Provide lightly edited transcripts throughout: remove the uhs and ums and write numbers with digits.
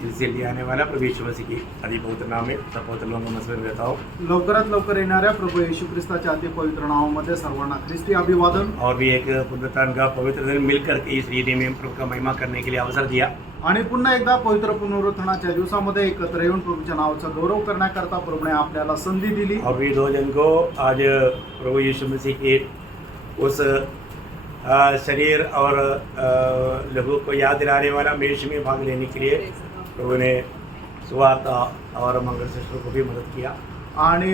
इसीलिए आने वाला प्रभु यीशु मसीह की अति पवित्र नाम में सब पवित्र लोगों को नमस्कार देता हूँ। लवकरात लवकर येणाऱ्या प्रभू येशू ख्रिस्ताच्या अति पवित्र नावामध्ये सर्वांना ख्रिस्ती अभिवादन। और भी एक पुनरुत्थान का पवित्र दिन मिलकर के इस रीति में प्रभु का महिमा करने के लिए अवसर दिया आणि पुन्हा एकदा पवित्र पुनरुत्थानाच्या दिवसामध्ये एकत्र येऊन प्रभूच्या नावाचा गौरव करण्याकरता प्रभूने आपल्याला संधी दिली। और भी 2 जन को आज प्रभु यीशु मसीह के उस शरीर और लहू को याद दिलाने वाला मेष में भाग लेने के लिए प्रभु ने सुवार्ता और मंगल शास्त्रों को भी मदद किया। आणि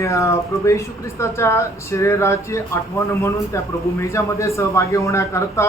प्रभू येशू ख्रिस्ताच्या शरीराची आठवण म्हणून त्या प्रभू मेजामध्ये सहभागी होण्याकरता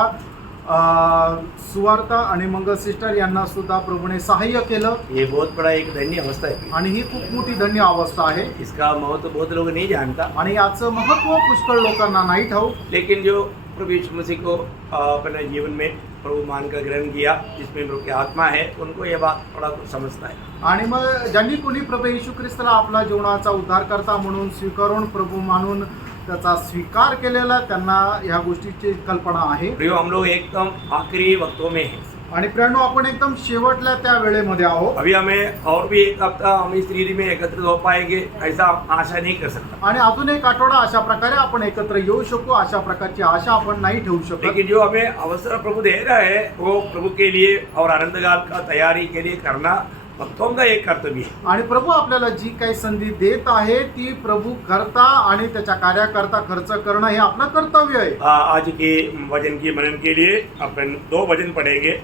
सुवार्ता आणि मंगल सिस्टर यांना सुद्धा प्रभूने सहाय्य केलं। ये बहुत बड़ा एक धन्य अवस्था है आणि ही खूप मोठी धन्य अवस्था आहे। इसका महत्व बहुत लोग नहीं जानता आणि याचं महत्त्व पुष्कळ लोकांना नाही ठाऊक, लेकिन जो प्रभु यीशु मसीह को अपने जीवन में प्रभु मानकर ग्रहण किया जिसमें प्रभु की आत्मा है उनको ये बात थोड़ा कुछ समझता है। आणि मग ज्यांनी कोणी प्रभू येशू ख्रिस्ताला आपला जीवनाचा उद्धारकर्ता म्हणून स्वीकारून प्रभू मानून त्याचा स्वीकार केलेला त्यांना ह्या गोष्टीची कल्पना आहे। प्रियो हम लोग एकदम आखिरी वक्तों में हैं आणि प्रियांनो आपण एकदम शेवटल्या त्या वेळेमध्ये आहोत। अभी हमें और भी एक हफ्ता हम इस रीति में एकत्रित हो पाएंगे ऐसा आशा नहीं कर सकता, आणि अजून एक आठवडा अशा प्रकारे आपण एकत्र येऊ शकू अशा प्रकारची आशा आपण नाही ठेवू शकत। लेकिन जो हमें अवसर प्रभु दे रहा है वो प्रभु के लिए और आनंदकाल का तैयारी के लिए करना भक्तों का एक कर्तव्य है। आणि प्रभू आपल्याला जी काही संधी देत आहे ती प्रभू करता आणि त्याच्या कार्याकरता खर्च करणं हे आपलं कर्तव्य आहे। आज के वचन की मनन के लिए अपन 2 वचन पढ़ेंगे।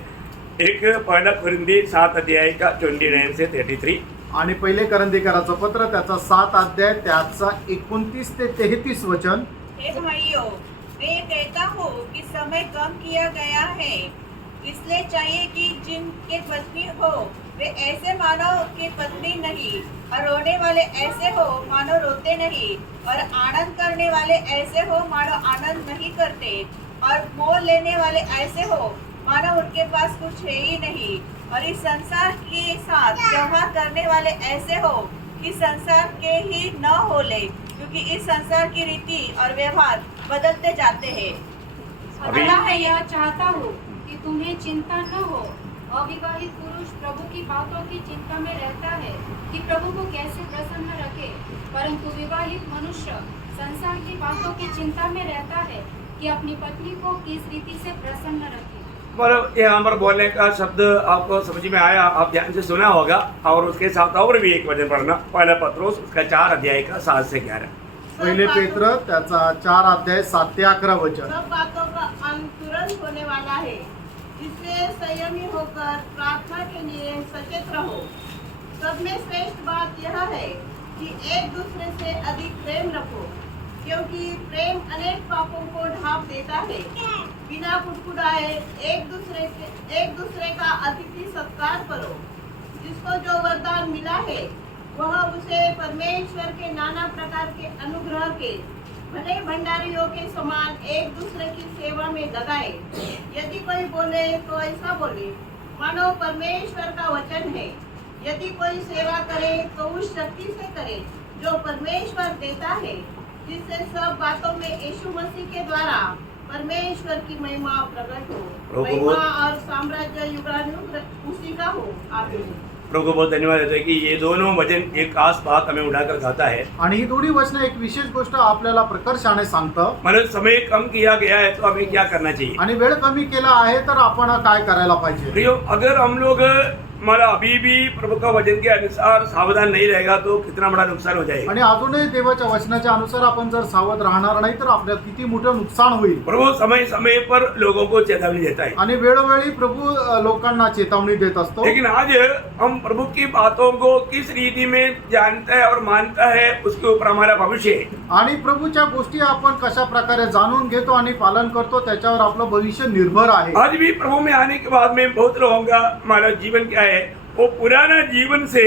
एक पहला कुरिन्थी 7 अध्याय का 29 से 33 आणि पहिले करंदीकराचं पत्र त्याचा 7 अध्याय त्याचा 29 ते 33 वचन। हे भाइयों, मैं कहता हूँ कि समय कम किया गया है, इसलिए चाहिए कि जिनके पत्नी हो वे ऐसे मानो कि पत्नी नहीं, और रोने वाले ऐसे हो मानो रोते नहीं, और आनंद करने वाले ऐसे हो मानो आनंद नहीं करते, और मोल लेने वाले ऐसे हो मानो उनके पास कुछ है ही नहीं, और इस संसार के साथ व्यवहार करने वाले ऐसे हो कि संसार के ही न हो ले, क्योंकि इस संसार की रीति और व्यवहार बदलते जाते हैं। अभी- मैं यह चाहता हूँ कि तुम्हें चिंता न हो। अविवाहित पुरुष प्रभु की बातों की चिंता में रहता है कि प्रभु को कैसे प्रसन्न रखे, परंतु विवाहित मनुष्य संसार की बातों की चिंता में रहता है कि अपनी पत्नी को किस रीति से प्रसन्न रखे। मतलब यहाँ पर बोलने का शब्द आपको समझ में आया, आप ध्यान से सुना होगा। और उसके साथ और भी एक वचन पढ़ना, पहला पत्रोस उसका 4 अध्याय का 7 से 11। पहिले पेत्र त्याचा 4 अध्याय 7 ते 11 वचन। सब बातों का अंत तुरंत होने वाला है, इसलिए संयमी होकर प्रार्थना के लिए सचेत रहो। सब में श्रेष्ठ बात यह है कि एक दूसरे से अधिक प्रेम रखो, क्योंकि प्रेम अनेक पापों को ढांप देता है। बिना कुटकुटाए एक दूसरे का अतिथि सत्कार करो। जिसको जो वरदान मिला है वह उसे परमेश्वर के नाना प्रकार के अनुग्रह के भले भंडारियों के समान एक दूसरे की सेवा में लगाए। यदि कोई बोले तो ऐसा बोले मानो परमेश्वर का वचन है। यदि कोई सेवा करे तो उस शक्ति से करे जो परमेश्वर देता है, जिससे सब बातों में यीशु मसीह के द्वारा परमेश्वर की महिमा प्रकट हो। महिमा और साम्राज्य युगानुयुग उसी का हो। आमीन। प्रभु को बहुत धन्यवाद देते हैं कि ये दोनों वचन एक खास बात हमें उठाकर खाता है। आणि ही दोन्ही वचनं एक विशेष गोष्ट आपल्याला प्रकर्षाने सांगतं। मतलब समय कम किया गया है तो हमें क्या करना चाहिए। आणि वेळ कमी केला आहे तर आपण काय करायला पाहिजे। प्रियो, अगर हम लोग हमारा अभी भी प्रभु का वचन के अनुसार सावधान नहीं रहेगा तो कितना बड़ा नुकसान हो जाएगा। आणि अजूनही देवाच्या वचनाच्या अनुसार आपण जर सावध राहणार नाही तर आपल्याला किती मोठं नुकसान होईल। प्रभु समय समय पर लोगों को चेतावनी देता है, आणि वेळोवेळी प्रभू लोकांना चेतावणी देत असतो। लेकिन आज हम प्रभु की बातों को किस रीति में जानता है और मानता है उसके ऊपर हमारा भविष्य है। आणि प्रभूच्या गोष्टी आपण कशा प्रकारे जाणून घेतो आणि पालन करतो त्याच्यावर आपलं भविष्य निर्भर आहे। आज भी प्रभु में आने के बाद में बहुत लोगों का हमारा जीवन क्या है, वो पुराना जीवन से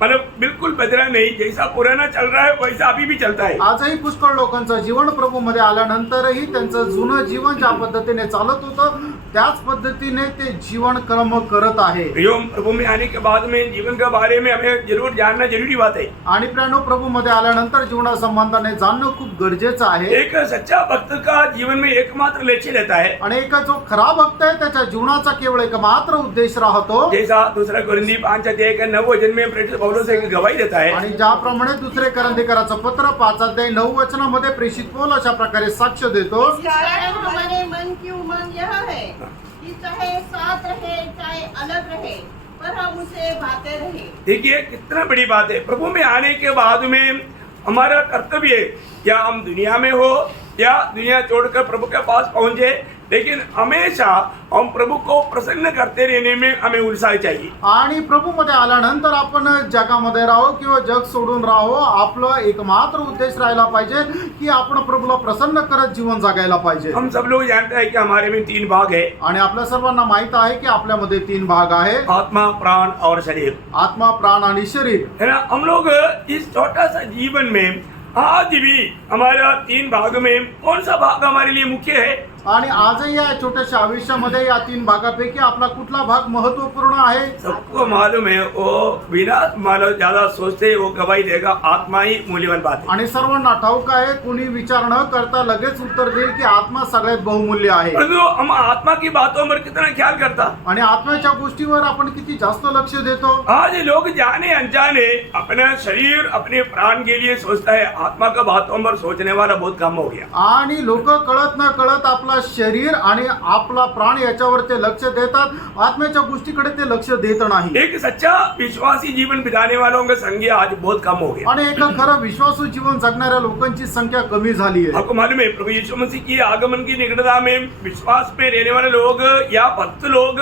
मतलब बिल्कुल बदला नहीं, जैसा पुराना चल रहा है वैसा अभी भी चलता है। आजही पुष्कळ लोकांचं जीवन प्रभूमध्ये आल्यानंतरही त्यांचं जुनं जीवन ज्या पद्धतीने चालत होतं त्याच पद्धतीने ते जीवन कर्म करत आहे। प्रियोम, प्रभु में आने के बाद में जीवन के बारे में हमें जरूर जानना जरूरी बात है। आणि प्रियानो, प्रभूमध्ये आल्यानंतर जीवना संबंधाने जाणणं खूप गरजेचं आहे। एक सच्चा भक्त का जीवन में एकमात्र लक्ष्य रहता है, आणि एक जो खरा भक्त आहे त्याच्या जीवनाचा केवळ एक मात्र उद्देश राहतो। जैसा दूसरा कोरिन्थी 5:9 में प्रेरित पौलुस एक गवाही देता है। आणि ज्याप्रमाणे दुसरे करंथीकराचं पत्र 5:9 प्रेषित पौल अशा प्रकारे साक्ष देतो। इस कारण हमारे मन की उमंग यह है कि चाहे साथ रहे चाहे अलग रहे, पर हम उसे भाते रहे। देखिए कितना बड़ी बात है। प्रभु में आने के बाद में हमारा कर्तव्य है, या हम दुनिया में हो या दुनिया छोड़कर प्रभु के पास पहुंचे, लेकिन हमेशा हम प्रभु को प्रसन्न करते रहने में हमें उत्साह चाहिए। आणि प्रभूमध्ये आल्यानंतर आपण जगामध्ये राहो किंवा जग सोडून राहो, आपलं एकमात्र उद्देश राहायला पाहिजे की आपण प्रभूला प्रसन्न करत जीवन जगायला पाहिजे। हम सब लोग जानते हैं कि हमारे में 3 भाग है, आणि आपल्या सर्वांना माहित आहे की आपल्यामध्ये 3 भाग आहे, आत्मा, प्राण और शरीर, आत्मा, प्राण आणि शरीर। है ना। हम लोग इस छोटा सा जीवन में आज भी हमारा 3 भाग में कौन सा भाग हमारे लिए मुख्य है? आणि आजही या छोट्याशा आयुष्यामध्ये या 3 भागापैकी आपला कुठला भाग महत्वपूर्ण आहे? सबको मालूम है, वो बिना मालूम ज्यादा सोचते वो गवाही देगा, आत्मा ही मूल्यवान बात है। आणि सर्वांना ठाऊक आहे, कोणी विचार न करता लगेच उत्तर देईल की आत्मा सगळ्यात बहुमूल्य आहे। परंतु हम आत्मा की बातों पर कितना ख्याल करता, आणि आत्म्याच्या गोष्टीवर आपण किती जास्त लक्ष देतो। आज लोग जाने अनजाने अपना शरीर अपने प्राण के लिए सोचता है, आत्मा का बातों पर सोचने वाला बहुत कम हो गया। आणि लोक कळत न कळत आपला शरीर आणि आपला प्राण याच्यावर ते लक्ष देतात, आत्म्याच्या गोष्टीकडे ते लक्ष देत नाही। एक सच्चा विश्वासी जीवन बिताने वालों की संख्या आज बहुत कम हो गया। आणि एक खरं विश्वासू जीवन जगणाऱ्या लोकांची संख्या कमी झाली आहे। आपको मालूम है, प्रभु यीशु मसीह की आगमन की निकटता में विश्वास में रहने वाले लोग या भक्त लोग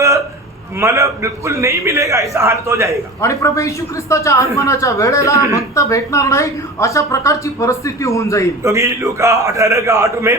मतलब बिल्कुल नहीं मिलेगा, ऐसा हालत हो जाएगा। आणि प्रभू येशू ख्रिस्ताच्या आगमनाच्या वेळेला भक्त भेटणार नाही, अशा प्रकारची परिस्थिती होऊन जाईल। क्योंकि लूका 18:8 में,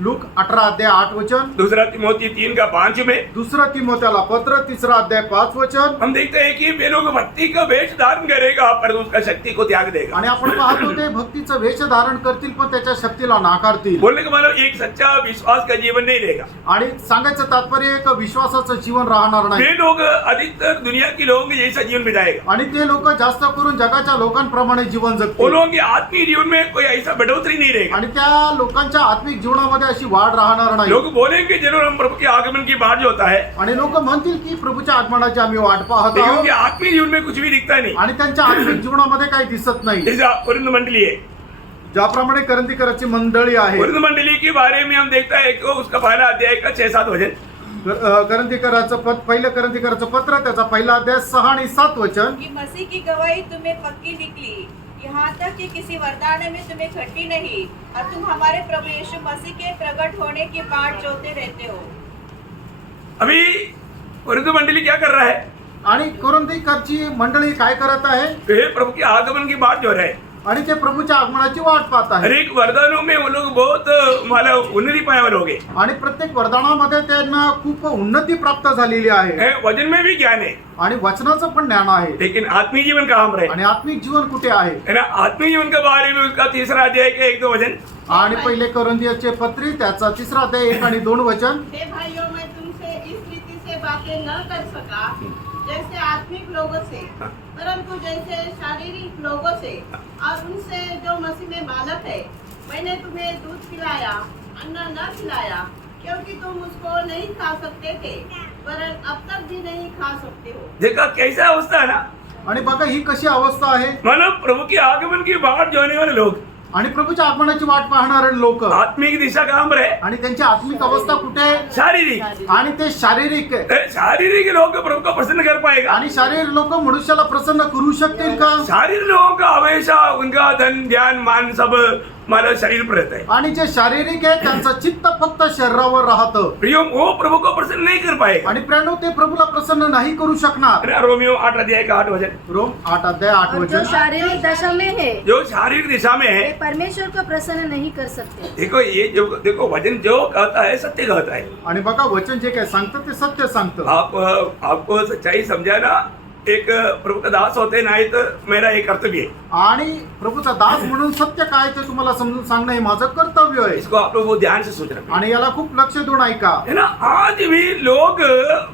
लूक 18:8 दूसरा तिमोथी 3:5 में, दुसरा तिमोथेला पत्र 3:5 हम देखते हैं कि वे लोग भक्ति का वेश धारण करेगा पर उसका शक्ति को त्याग देगा। आणि आपण पाहतो ते भक्तीचं वेश धारण करतील पण त्याच्या शक्तीला नाकारतील। बोलने का मतलब एक सच्चा विश्वास का जीवन नहीं रहेगा। आणि सांगायचं तात्पर्य एक विश्वासाचं जीवन राहणार नाही। वे लोग अधिकतर दुनिया के लोगों के जैसा जीवन बिताएगा। आणि ते लोक जास्त करून जगाच्या लोकांप्रमाणे जीवन उन जगतील लोगों के आत्मिक जीवन में कोई ऐसा बढ़ोतरी नहीं रहेगा। आणि त्या लोकांच्या आत्मिक जीवनामध्ये अशी वाढ राहणार नाही। लोग बोलेंगे जरूर हम प्रभु के आगमन की बात जो होता है, आणि लोक म्हणतील की प्रभूच्या आगमनाची आम्ही वाट पाहत लेकिन आहोत, उनके आत्मिक जीवन में कुछ भी दिखता नहीं। आणि त्यांच्या आत्मिक जीवनामध्ये काही दिसत नाही। जैसा कोरिन्थ मंडली है, ज्याप्रमाणे करंथीकराची मंडळी आहे, कोरिन्थ मंडली के बारे में हम देखता है कि उसका पहला अध्याय का 6-7 वचन, पहिलं करंथीकराचं पत्र त्याचा पहिला अध्याय 6 आणि 7 वचन, कि मसीह की गवाही तुम्हें पक्की निकली, यहाँ तक कि किसी वरदान में तुम्हें घटी नहीं, और तुम हमारे प्रभु यीशु मसीह के प्रकट होने की बाट जोते रहते हो। अभी कोरिन्थ मंडली क्या कर रहा है? आणि करंथीकरची मंडळी काय करत आहे? तो ये प्रभु के आगमन की बात जो है, आणि ते प्रभूच्या आगमनाची वाट पाहत आहे। हर एक वरदानों में वो लोग बहुत मतलब उन्नति पाए वाले हो गए। आणि प्रत्येक वरदानामध्ये त्यांना खूप उन्नती प्राप्त झालेली आहे, वचन में भी ज्ञान है, आणि वचनाचं पण ज्ञान आहे। लेकिन आत्मिक जीवन कहाँ पर है? आणि आत्मिक जीवन कुठे आहे? है ना। आत्मिक जीवन के बारे में उसका 3रा अध्याय के 1-2 वचन, आणि पहिले करंथीयरचे पत्री त्याचा 3रा अध्याय 1 आणि 2 वचन, हे भाइयों, मैं तुमसे इस रीति से बातें न कर सका जैसे आत्मिक लोगों से, परंतु जैसे शारीरिक लोगों से, और उनसे जो मसीह में बालक है। मैंने तुम्हें दूध खिलाया, अन्न न खिलाया, क्योंकि तुम उसको नहीं खा सकते थे, पर अब तक भी नहीं खा सकते हो। देखा कैसा अवस्था है ना। आणि बघा ही कशी अवस्था आहे। मतलब प्रभु के आगमन की बात जो होने वाले लोग, आणि प्रभूच्या आगमनाची वाट पाहणारे लोक, आत्मिक दिशा कहाँ पर है? आणि त्यांची आत्मिक अवस्था कुठे आहे? शारीरिक। आणि ते शारीरिक आहे। शारीरिक लोग प्रभु को प्रसन्न कर पाएगा? आणि शारीरिक लोक मनुष्याला प्रसन्न करू शकतील का? शारीरिक लोगों का हमेशा उनका धन ध्यान मान सब हमारा शरीर पर रहता है। आणि जे शारीरिक आहे त्यांचं चित्त फक्त शरीरावर राहतं, प्रियो वो प्रभु को प्रसन्न नहीं कर पाएगा। आणि प्रियानो ते प्रभूला प्रसन्न नाही करू शकणार। रोमियो 8:8 वचन, रोम 8:8 और जो वचन, शारीरिक दशा में है जो शारीरिक दिशा में है, वे परमेश्वर को प्रसन्न नहीं कर सकते। देखो ये जो देखो वचन जो कहता है सत्य कहता है। आणि बघा वचन जे काय सांगतं ते सत्य सांगतं। आपको सच्चाई समझाना एक प्रभु का दास होते नाही तर मेरा एक कर्तव्य है, आणि प्रभूचा दास म्हणून सत्य काय ते तुम्हाला समजून सांगणं हे माझं कर्तव्य आहे. इसको आप लोग बहुत ध्यान से सोचना पड़ेगा। आणि याला खूप लक्ष देऊन ऐका. है ना, आज भी लोग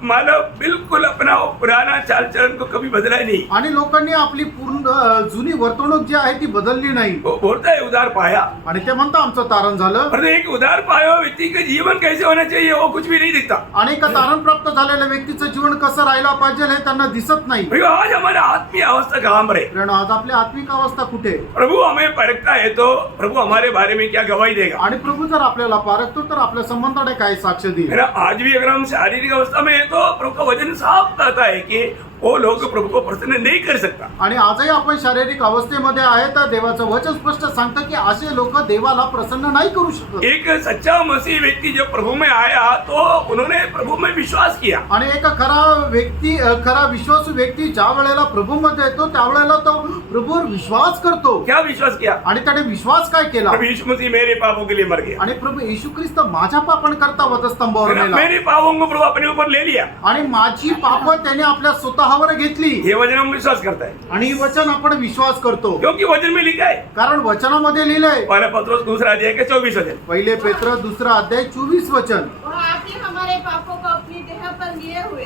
मतलब बिल्कुल अपना वो पुराना चाल चलन को कभी बदला ही नहीं। आणि लोकांनी आपली पूर्ण जुनी वर्तणूक जी आहे ती बदलली नाही. वो बोलता है उधार पाया, आणि ते म्हणता आमचं तारण झालं. पर एक उधार पाया हुआ व्यक्ति का जीवन कैसे होना चाहिए वो कुछ भी नहीं दिखता। आणि एका तारण प्राप्त झालेल्या व्यक्तीचं जीवन कसं राहायला पाहिजे हे त्यांना दिसत नाही. भैया आज हमारा आत्मीय अवस्था कहाँ पर है? कारण आज आपली आत्मिक अवस्था कुठे आहे? प्रभु हमें परखता है तो प्रभु हमारे बारे में क्या गवाही देगा? आणि प्रभू जर आपल्याला पारखतो तर आपल्या संबंधाने काय साक्ष देईल? है ना, आज भी अगर हम शारीरिक अवस्था में है तो प्रभु का वचन साफ कहता है कि वो लोग प्रभु को प्रसन्न नहीं कर सकता। आणि आजही आपण शारीरिक अवस्थेमध्ये आहे तर देवाचं वचन स्पष्ट सांगतं की असे लोक देवाला प्रसन्न नाही करू शकत. एक सच्चा मसीह व्यक्ति जब प्रभु में आया तो उन्होंने प्रभु में विश्वास किया। आणि एक खरा विश्वासू व्यक्ती ज्या वेळेला प्रभूमध्ये येतो त्यावेळेला तो प्रभूवर विश्वास करतो. क्या विश्वास किया? आणि त्याने विश्वास काय केला? प्रभु यीशु मसीह मेरे पापों के लिए मर गया, आणि प्रभू येशू ख्रिस्त माझ्या पापांकरता वधस्तंभावर है ना, नेला. मेरे पापों को प्रभु अपने ऊपर ले लिया। आणि माझी पाप त्याने आपल्या स्वतःवर घेतली. ये वचन हम विश्वास करता है आणि ही वचन आपण विश्वास करतो क्योंकि वचन में लिखा है। कारण वचनामध्ये लिहिलंय. पहला पत्रोस दूसरा अध्याय के 24 वचन। पहिले पेत्र दुसरा अध्याय 24 वचन. वह आप ही हमारे पापों को अपनी देह पर लिए हुए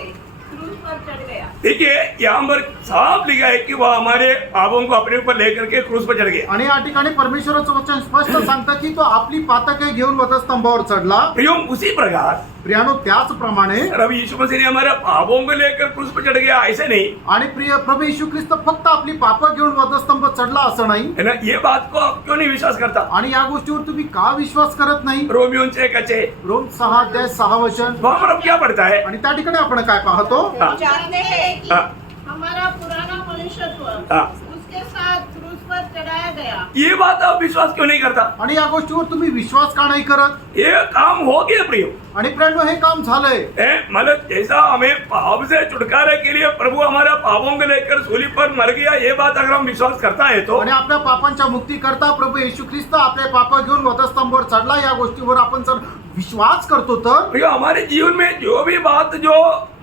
क्रूस पर चढ़ गया। देखिए यहाँ पर साफ लिखा है कि वह हमारे पापों को अपने ऊपर लेकर के क्रूस पर चढ़ गया। आणि या ठिकाणी परमेश्वराचं वचन स्पष्ट सांगतं की तो आपली पातके घेऊन वधस्तंभावर चढला. प्रियों उसी प्रकार प्रियानो त्याचप्रमाणे प्रभु यीशु मसीह ने हमारे पापों को लेकर क्रूस पर चढ़ गया ऐसे नहीं, आणि प्रिय प्रभू येशू ख्रिस्त फक्त आपली पाप घेऊन वधस्तंभ चढला असं नाही. है ना, ये बात को आप क्यों नहीं विश्वास करता? आणि या गोष्टीवर तुम्ही का विश्वास करत नाही? रोमियों 6 रोम 6 अध्याय 6 वचन. वहां पर अब क्या पढ़ता है? आणि त्या ठिकाणी आपण काय पाहतो? हाँ। जानते हैं कि हाँ। हमारा पुराना मनुष्यत्व हाँ। उसके साथ क्रूस पर चढ़ाया गया। ये बात आप विश्वास क्यों नहीं करता? आणि या गोष्टीवर तुम्ही विश्वास का नाही करत? ये काम हो गया प्रियो। आणि प्रियानो हे काम झालंय. मतलब जैसा हमें पाप से छुटकारे के लिए प्रभु हमारा पापों को लेकर सूली पर मर गया, ये बात अगर हम विश्वास करता है तो आणि आपल्या पापांच्या मुक्ती करता प्रभू येशू ख्रिस्त आपले पाप घेऊन वधस्तंभावर चढला या गोष्टीवर आपण जर विश्वास करतो तर भैया हमारे जीवन में जो भी बात जो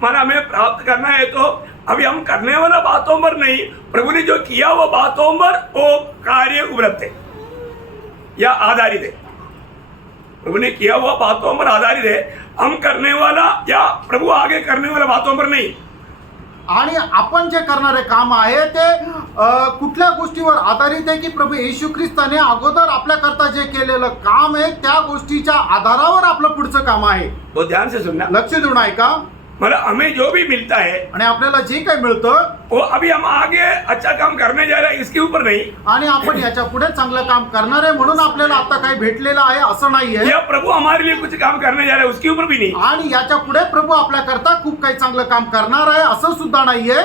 मन हमें प्राप्त करना है तो अभी हम करने वाला बातों पर नहीं, प्रभु ने जो किया वो बातों पर वो कार्य उपलब्ध है या आधारित है। प्रभु ने किया हुआ बातों पर आधारित है, हम करने वाला या प्रभु आगे करने वाला बातों पर नहीं। आणि आपण जे करणारे काम आहे ते कुठल्या गोष्टीवर आधारित आहे की प्रभू येशू ख्रिस्ताने अगोदर आपल्या करता जे केलेलं काम आहे त्या गोष्टीच्या आधारावर आपलं पुढचं काम आहे. वो ध्यान से सुनना, लक्ष देऊन ऐका. मतलब हमें जो भी मिलता है आणि आपल्याला जे काही मिळतं वो अभी हम आगे अच्छा काम करने जा रहे हैं इसके ऊपर नहीं, आणि आपण याच्या पुढे चांगलं काम करणार आहे म्हणून आपल्याला आता काही भेटलेलं आहे असं नाहीये. या प्रभु हमारे लिए कुछ काम करने जा रहा है उसके ऊपर भी नहीं। आणि याच्या पुढे प्रभू आपल्या करता खूप काही चांगलं काम करणार आहे असं सुद्धा नाहीये.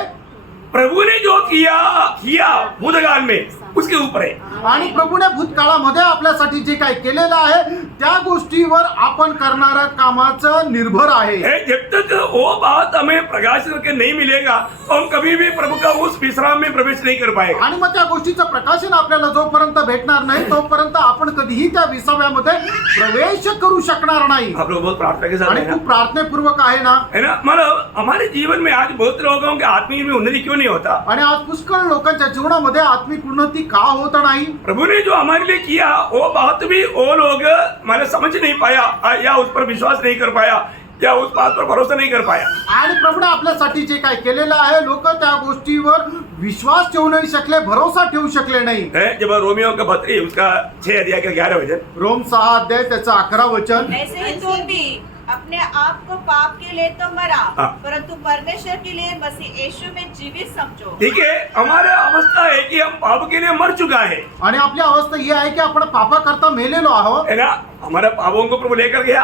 प्रभु ने जो किया भूतकाल में उसके ऊपर है। आणि प्रभूने भूतकाळामध्ये आपल्यासाठी जे काही केलेलं आहे त्या गोष्टीवर आपण करणाऱ्या कामाचं निर्भर आहे. जब तक वो बात हमें प्रकाश करके नहीं मिलेगा तो हम कभी भी प्रभु का उस विश्राम में प्रवेश नहीं कर पाएगा। आणि मग त्या गोष्टीचं प्रकाशन आपल्याला जोपर्यंत भेटणार नाही तोपर्यंत आपण कधीही त्या विसाव्यामध्ये प्रवेश करू शकणार नाही. आप लोग बहुत प्रार्थना के साथ आणि हैं ना? खूप प्रार्थनापूर्वक आहे ना. है ना, मतलब हमारे जीवन में आज बहुत लोगों के आत्मिक में उन्नति क्यों नहीं होता? आणि आज पुष्कळ लोकांच्या जीवनामध्ये आत्मिक उन्नती का होत नाही? प्रभु ने जो हमारे लिए किया वो बात भी वो लोग मैंने समझ नहीं पाया या उस पर विश्वास नहीं कर पाया या उस बात पर भरोसा नहीं कर पाया. आणि प्रभूने आपल्यासाठी जे काय केलेलं आहे लोक त्या गोष्टीवर विश्वास ठेवू नाही शकले, भरोसा ठेवू शकले नाही. जब रोमियो का पत्री उसका 6 अध्याय का 11 वचन, रोम 6 अध्याय त्याचं 11 वचन. ऐसे ही तुम भी अपने आप को पाप के लिए तो मरा, हाँ। परंतु परमेश्वर के लिए मसीह यीशु में जीवित समझो। ठीक है, हमारा अवस्था है कि हम पाप के लिए मर चुका है आणि आपली अवस्था ही आहे की आपण पापा करता मेलेलो आहोत. है ना, हमारे पापों को प्रभु लेकर गया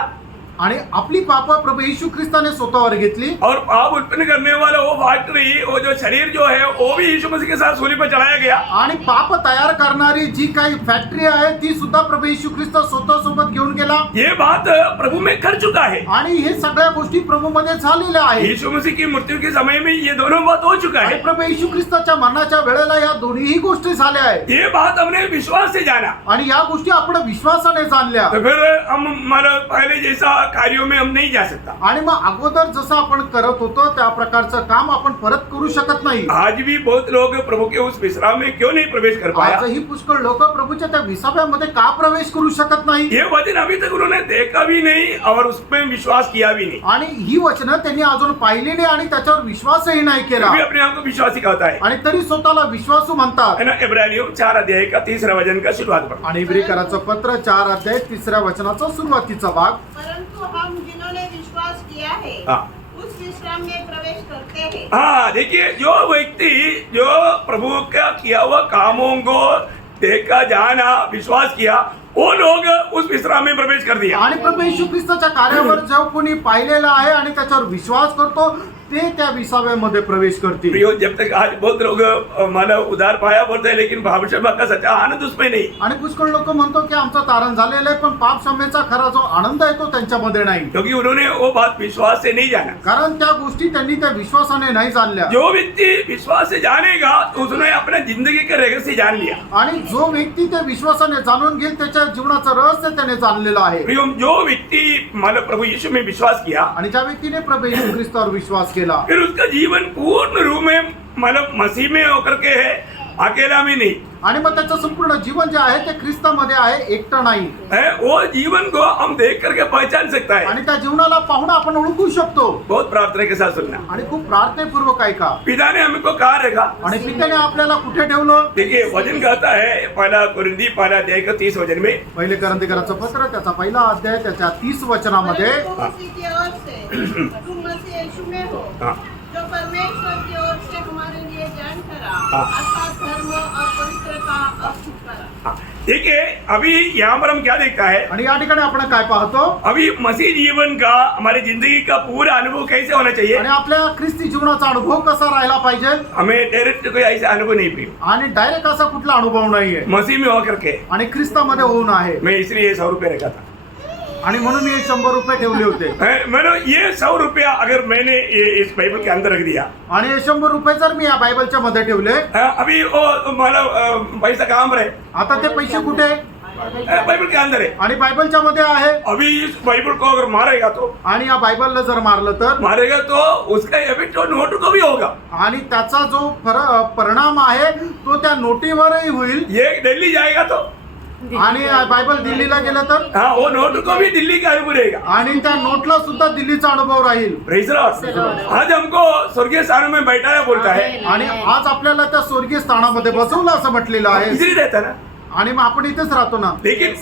आणि आपली पाप प्रभू येशू ख्रिस्ताने स्वतःवर घेतली. और पाप उत्पन्न करने वाला वो फैक्ट्री वो जो शरीर जो है वो भी यीशु मसीह के साथ सूली पर चढ़ाया गया. आणि पाप तयार करणारी जी काही फॅक्टरी आहे ती सुद्धा प्रभू येशू ख्रिस्त स्वतः सोबत घेऊन गेला. ये बात प्रभु में कर चुका है. आणि हे सगळ्या गोष्टी प्रभू मध्ये झालेल्या आहेत. यीशु मसीह की मृत्यु के समय में ये दोनों बात हो चुका आणि है. प्रभू येशू ख्रिस्ताच्या मरणाच्या वेळेला या दोन्ही गोष्टी झाल्या आहेत. ये बात हमने विश्वास से जाना. आणि या गोष्टी आपण विश्वासाने जाणल्या. तो फिर हम मतलब पहले जैसा कार्यों में हम नहीं जा सकता। आणि मग अगोदर जसं आपण करत होतो त्या प्रकारचं काम आपण परत करू शकत नाही. आज भी बहुत लोग प्रभु के उस विश्राम में क्यों नहीं प्रवेश कर पाया? आजही पुष्कळ लोक प्रभूच्या त्या विसाव्यामध्ये का प्रवेश करू शकत नाही? ये वचन अभी तक उन्होंने देखा भी नहीं और उसमें विश्वास किया भी नहीं। आणि ही वचनं त्यांनी अजून पाहिली नाही आणि त्याच्यावर विश्वासही नाही केला भी अपने आप को विश्वासी कहता है आणि तरी स्वतःला विश्वासू म्हणतात. ना। इब्रानियों 4 अध्याय का 3रा वचन का शुरुआत पर आणि इब्रिकराचं पत्र 4 अध्याय 3ऱ्या वचनाचा सुरुवातीचा भाग. परंतु हम जिन्होंने विश्वास किया है हाँ। उस विश्राम में प्रवेश करते हैं। हाँ, देखिए जो व्यक्ति जो प्रभु का किया हुआ कामों को देखा, जाना, विश्वास किया, वो लोग उस विश्राम में प्रवेश कर दिया। आणि प्रभू येशू ख्रिस्ताच्या कार्यावर जो कोणी पाहिलेला आहे आणि त्याच्यावर विश्वास करतो ते त्या विसाव्यामध्ये प्रवेश करतील. प्रियो, जब तक आज बहुत लोग मानव उधार पाया बोलते हैं, लेकिन भाव क्षमा का सच्चा आनंद उसमें नहीं। आणि पुष्कळ लोक म्हणतो की आमचं तारण झालेलं आहे पण पाप क्षमेचा खरा जो आनंद आहे तो त्यांच्यामध्ये नाही. क्योंकि उन्होंने वो बात विश्वास से नहीं जाना। कारण त्या गोष्टी त्यांनी त्या विश्वासाने नाही जाणल्या. जो व्यक्ति विश्वास से जानेगा तो उसने अपने जिंदगी के रहस्य जान लिया। आणि जो व्यक्ती त्या विश्वासाने जाणून घेईल त्याच्या जीवनाचं रहस्य त्याने जाणलेलं आहे. प्रियो, जो व्यक्ति मानव प्रभु यीशु में विश्वास किया, आणि ज्या व्यक्तीने प्रभू येशू ख्रिस्तावर विश्वास केला फिर उसका जीवन पूर्ण रूप में मतलब मसीह में होकर के है, अकेला में नहीं आणि मग त्याचं संपूर्ण जीवन जे आहे ते ख्रिस्तामध्ये आहे, एकटं नाही. है। वो जीवन को हम देख करके पहचान सकता है। आणि त्या जीवनाला पाहून आपण ओळखू शकतो. बहुत प्रार्थना के साथ सुनना। आणि खूप प्रार्थनेपूर्वक ऐका. पिता ने हमको कहा रखा। आणि पित्याने आपल्याला कुठे ठेवलं? देखिए वचन कहता है पहला कुरिन्थी 1 अध्याय का 30 वचन में, पहिले करंथीकराचं पत्र त्याचा पहिला अध्याय त्याच्या 30 वचनामध्ये, परंतु मसीह की ओर से तुम मसीह यीशु में हो, हाँ। जो परमेश्वर की ओर से हमारे लिए ज्ञान ठहरा, हाँ। अर्थात धर्म और पवित्रता और छुटकारा। हाँ, देखिए अभी यहाँ पर हम क्या देखता है, आणि या ठिकाणी आपण काय पाहतो? अभी मसीह जीवन का हमारी जिंदगी का पूरा अनुभव कैसे होना चाहिए। आणि आपल्या ख्रिस्ती जीवनाचा अनुभव कसा राहिला पाहिजे? हमें डायरेक्ट कोई ऐसा अनुभव नहीं प्रिय, आणि डायरेक्ट असा कुठला अनुभव नाहीये. मसीह में होकर के। आणि ख्रिस्तामध्ये होऊन आहे. मैं इसलिए 100 रुपये रखा था। आणि म्हणून मी 100 रुपये ठेवले होते. मैंने ये 100 रुपया अगर मैंने इस बाइबल के अंदर रख दिया, आणि हे 100 रुपये जर मी या बायबलच्या मध्ये ठेवले, अभी वो मतलब पैसा काम रहे, आता ते पैसे कुठे? बाइबल के अंदर है। आणि बायबलच्या मध्ये आहे. अभी इस बाइबल को अगर मारेगा तो आणि या बायबलला जर मारलं तर मारेगा तो उसका इफेक्ट नोट को भी होगा। आणि त्याचा जो परिणाम आहे तो त्या नोटीवरही होईल. ये दिल्ली जाएगा तो, आणि बायबल दिल्लीला गेलं तर, हाँ, वो नोट को भी दिल्ली का अनुभव रहेगा। आणि त्या नोटला सुद्धा दिल्लीचा अनुभव राहील. Praise the Lord। आज हमको स्वर्गीय स्थानों में बैठाया बोलता है, आणि आज आपल्याला त्या स्वर्गीय स्थानामध्ये बसवलं असं म्हटलेलं आहे. इधर ही रहता ना। आणि मग आपण इथेच राहतो ना. लेकिन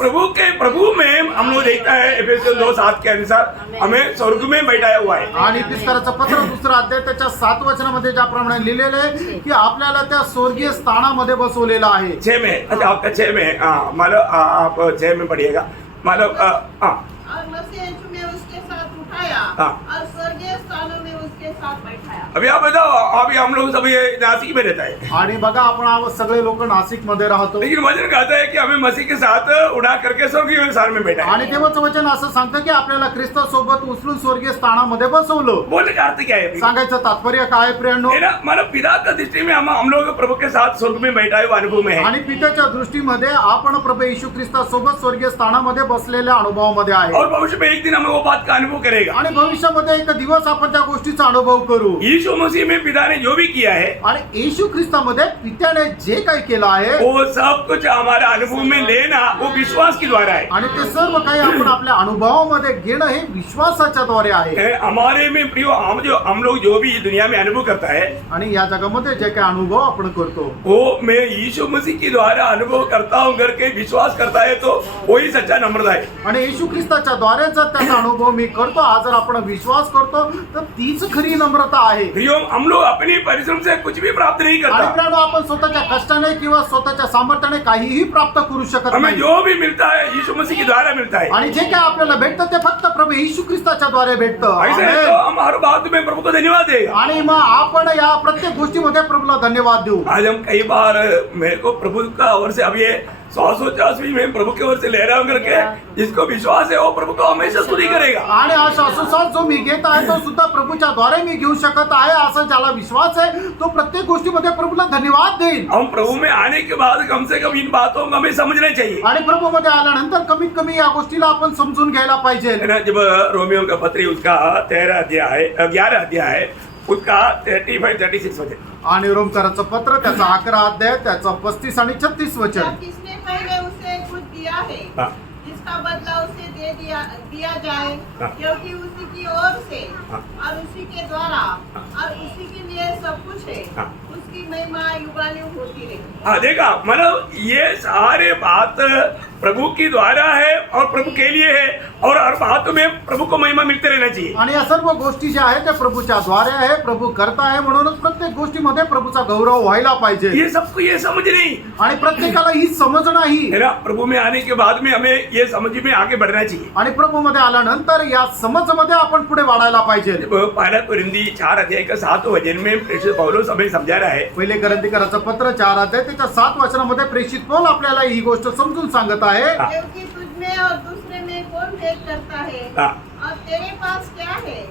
प्रभु में हम लोग देखता है एफेसियन 2:7 के अनुसार हमें स्वर्ग में बैठाया हुआ है। आणि इफिसकाराचं पत्र 2रा अध्याय त्याच्या 7 वचनामध्ये ज्याप्रमाणे लिहिलेलं आहे की आपल्याला त्या स्वर्गीय स्थानामध्ये बसवलेलं आहे. 6 में, अच्छा आपका 6 में, हाँ मतलब आप 6 में पढ़िएगा, मतलब हाँ, और मसीह यीशु में उसके साथ उठाया हाँ। और स्वर्गीय स्थानों में उसके साथ बैठाया। अभी आप बताओ, अभी हम लोग सब ये नासिक में रहता है, आणि बघा आपण सगळे लोक नाशिक मध्ये राहतो. लेकिन वचन कहता है कि हमें मसीह के साथ उड़ा करके स्वर्गीय स्थान में बैठा है। आणि देवाचं वचन असं सांगतं की आपल्याला ख्रिस्ता सोबत उचलून स्वर्गीय स्थानामध्ये बसवलं. बोलने का अर्थ क्या है? सांगायचं तात्पर्य काय प्रियांनो? है ना, मतलब पिता का दृष्टि में हम लोग प्रभु के साथ स्वर्ग में बैठाए हुए अनुभव में है। आणि पित्याच्या दृष्टीमध्ये आपण प्रभू येशू ख्रिस्ता सोबत स्वर्गीय स्थानामध्ये बसलेल्या अनुभवामध्ये आहे. और भविष्य में एक दिन हमें वो बात का अनुभव करेगा। आणि भविष्यामध्ये एक दिवस आपण त्या गोष्टीचा अनुभव करू. यीशु मसीह में पिता ने जो भी किया है, आणि येशू ख्रिस्तामध्ये पित्याने जे काही केलं आहे वो सब कुछ हमारे अनुभव में लेना वो विश्वास के द्वारा है। आणि ते सर्व काही आपण आपल्या अनुभवामध्ये घेणं हे विश्वासाच्या द्वारे आहे. हमारे में प्रियो हम लोग जो भी दुनिया में अनुभव करता है, आणि या जगामध्ये जे काही अनुभव आपण करतो वो मैं यीशु मसीह के द्वारा अनुभव करता हूँ करके विश्वास करता है तो वही सच्चा नम्रता है। आणि येशू ख्रिस्ताच्या द्वारे जर त्याचा अनुभव मी करतो, हा जर आपण विश्वास करतो तर तीच खरी नम्रता आहे. प्रियो, हम लोग अपनी परिश्रम से कुछ भी प्राप्त नहीं आणि करता। प्रियांनो, आपण स्वतःच्या कष्टाने किंवा स्वतःच्या सामर्थ्याने काहीही प्राप्त करू शकत हमें नाही. जो भी मिलता है यीशु मसीह के द्वारा मिलता है। आणि जे काय आपल्याला भेटतं ते फक्त प्रभू येशू ख्रिस्ताच्या द्वारे भेटतं. ऐसे है आमेन. तो हम हर बात में प्रभु को धन्यवाद देगा। आणि मग आपण या प्रत्येक गोष्टीमध्ये प्रभूला धन्यवाद देऊ. आज हम कई बार मेरे को प्रभु का ओर से अब ये श्वासोच्छ्वास में प्रभु की ओर से लहरा करके जिसको विश्वास है वो प्रभु को हमेशा स्तुति करेगा। आणि हा श्वासोच्छ्वास जो मी घेत आहे तो सुद्धा प्रभूच्या द्वारे मी घेऊ शकत आहे असं ज्याला विश्वास आहे तो प्रत्येक गोष्टीमध्ये प्रभूला धन्यवाद देईल। हम प्रभु में आने के बाद कम से कम इन बातों को हमें समझना चाहिए। आणि प्रभूमध्ये आल्यानंतर कमीत कमी या गोष्टीला आपण समजून घ्यायला पाहिजे। है ना, जब रोमियो का पत्री उसका 13 अध्याय 11 अध्याय उसका 35-36 वचन आणि रोमकरांचं पत्र त्याचा 11 अध्याय त्याचा 35 आणि 36 वचन। क्या किसने पहले उसे कुछ दिया है हाँ। जिसका बदला उसे दे दिया जाए, हाँ। क्योंकि उसी की ओर से हाँ। और उसी के द्वारा और उसी के लिए सब कुछ है। हाँ। उसकी महिमा युगानुयुग होती रहे। हाँ, देखा मतलब ये सारे बात प्रभु के द्वारा है और प्रभु के लिए है और हर बात में प्रभु को महिमा मिलते रहना चाहिए। आणि या सर्व गोष्टी ज्या आहेत त्या प्रभूच्या द्वारे आहे, प्रभू करता आहे, म्हणूनच प्रत्येक गोष्टीमध्ये प्रभूचा गौरव व्हायला पाहिजे। ये सबको ये समझ नहीं आणि प्रत्येकाला ही समज नाही है ना, प्रभु में आने के बाद में हमें ये समझ में आगे बढ़ना चाहिए। आणि प्रभूमध्ये आल्यानंतर या समजमध्ये आपण पुढे वाढायला पाहिजे। जब पहला कुरिन्थी 4 अध्याय का 7 वचन में प्रेषित पौलुस हमें समझा रहा है। पहिले करंथीकरांचं पत्र 4 अध्याय त्याच्या 7 वचनामध्ये प्रेषित पौल आपल्याला ही गोष्ट समजून सांगत आहे। हाँ। क्योंकि तुझमें और दूसरे में कौन भेद करता है? हाँ। और तेरे पास क्या है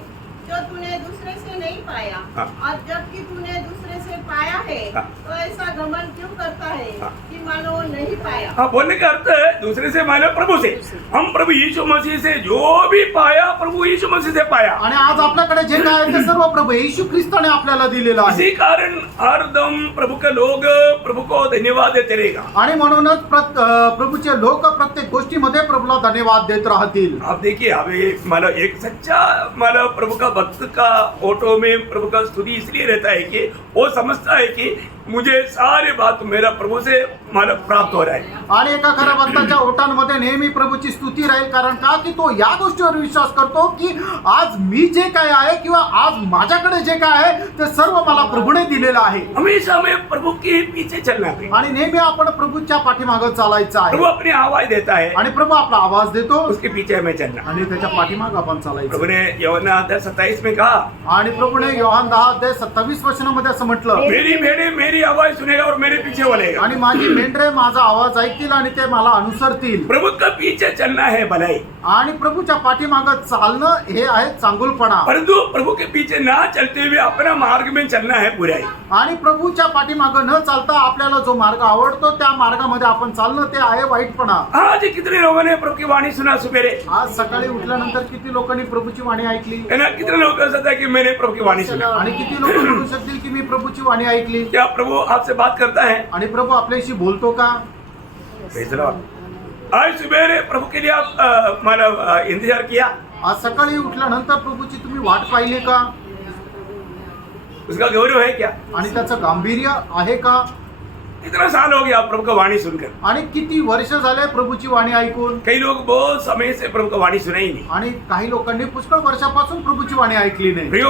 जो तूने दूसरे से नहीं पाया? हाँ। और जबकि तूने दूसरे से पाया है हाँ। तो ऐसा घमंड क्यों करता है हाँ। कि मानो वो नहीं पाया? हाँ, बोलने का अर्थ है दूसरे से माने प्रभु से। हम प्रभु यीशु मसीह से जो भी पाया प्रभु यीशु मसीह से पाया। आणि आज आपल्याकडे जे काय आहे ते सर्व प्रभू येशू ख्रिस्ताने आपल्याला दिलेलं आहे। इसी कारण हरदम प्रभु के लोग प्रभु को धन्यवाद देते रहेगा। आणि म्हणूनच प्रभूचे लोक प्रत्येक गोष्टीमध्ये प्रभूला धन्यवाद देत राहतील। आप देखिए हमें मतलब एक सच्चा मतलब प्रभु का भक्त का ऑटो में प्रभु का स्तुति इसलिए रहता है कि वो समझता है कि मुझे सारे बात मेरा प्रभु से मतलब प्राप्त हो रहा है। आणि एका खऱ्या भक्ताच्या ओठांमध्ये नेहमी प्रभूची स्तुती राहील, कारण का की तो या गोष्टीवर विश्वास करतो की आज मी जे काय आहे किंवा आज माझ्याकडे जे काय आहे ते सर्व मला प्रभूने दिलेलं आहे। हमेशा हमें प्रभु के पीछे चलना है। आणि नेहमी आपण प्रभूच्या पाठीमागे चालायचं आहे। प्रभु अपनी आवाज देता है, आणि प्रभू आपला आवाज देतो उसके पीछे हमें चलना। आणि त्याच्या पाठीमागे आपण चालायचं। प्रभु ने यूहन्ना 10:27 में कहा, आणि प्रभूने योहान 10:27 वचनामध्ये असं म्हटलं, मेरी भेड़ें मेरी आवाज सुनेगा और मेरे पीछे बोलेगा। आणि माझी मेंढरे माझा आवाज ऐकतील आणि ते मला अनुसरतील। प्रभु का पीछे चलना है भलाई, आणि प्रभूच्या पाठीमागे चालणं हे आहे चांगुलपणा। परंतु प्रभु के पीछे ना चलते हुए अपना मार्ग में चलना है बुराई। आणि प्रभूच्या पाठीमागे न चालता आपल्याला जो मार्ग आवडतो त्या मार्गामध्ये आपण चालणं ते आहे वाईटपणा। आज कितने लोगों ने प्रभु की वाणी सुना सुबेरे? आज सकाळी उठल्यानंतर किती लोकांनी प्रभूची वाणी ऐकली? है ना, कितने लोग कह सकते हैं कि मैंने प्रभु की वाणी सुना? आणि किती लोक म्हणू शकतील की मी प्रभूची वाणी ऐकली? क्या प्रभु आपसे बात करता है? आणि प्रभू आपल्याशी बोलतो का? Praise the Lord. आज सुबेरे प्रभु के लिए आप मतलब इंतजार किया? आज सकाळी उठल्यानंतर प्रभूची तुम्ही वाट पाहिली का? उसका गौरव है क्या? आणि त्याचं गांभीर्य आहे का? कितना साल हो गया प्रभु का वाणी सुनकर? आणि किती वर्ष झाले प्रभूची वाणी ऐकून? कई लोग बहुत समय से प्रभु का वाणी सुना ही नहीं। आणि काही लोकांनी पुष्कळ वर्षापासून प्रभूची वाणी ऐकली नाही।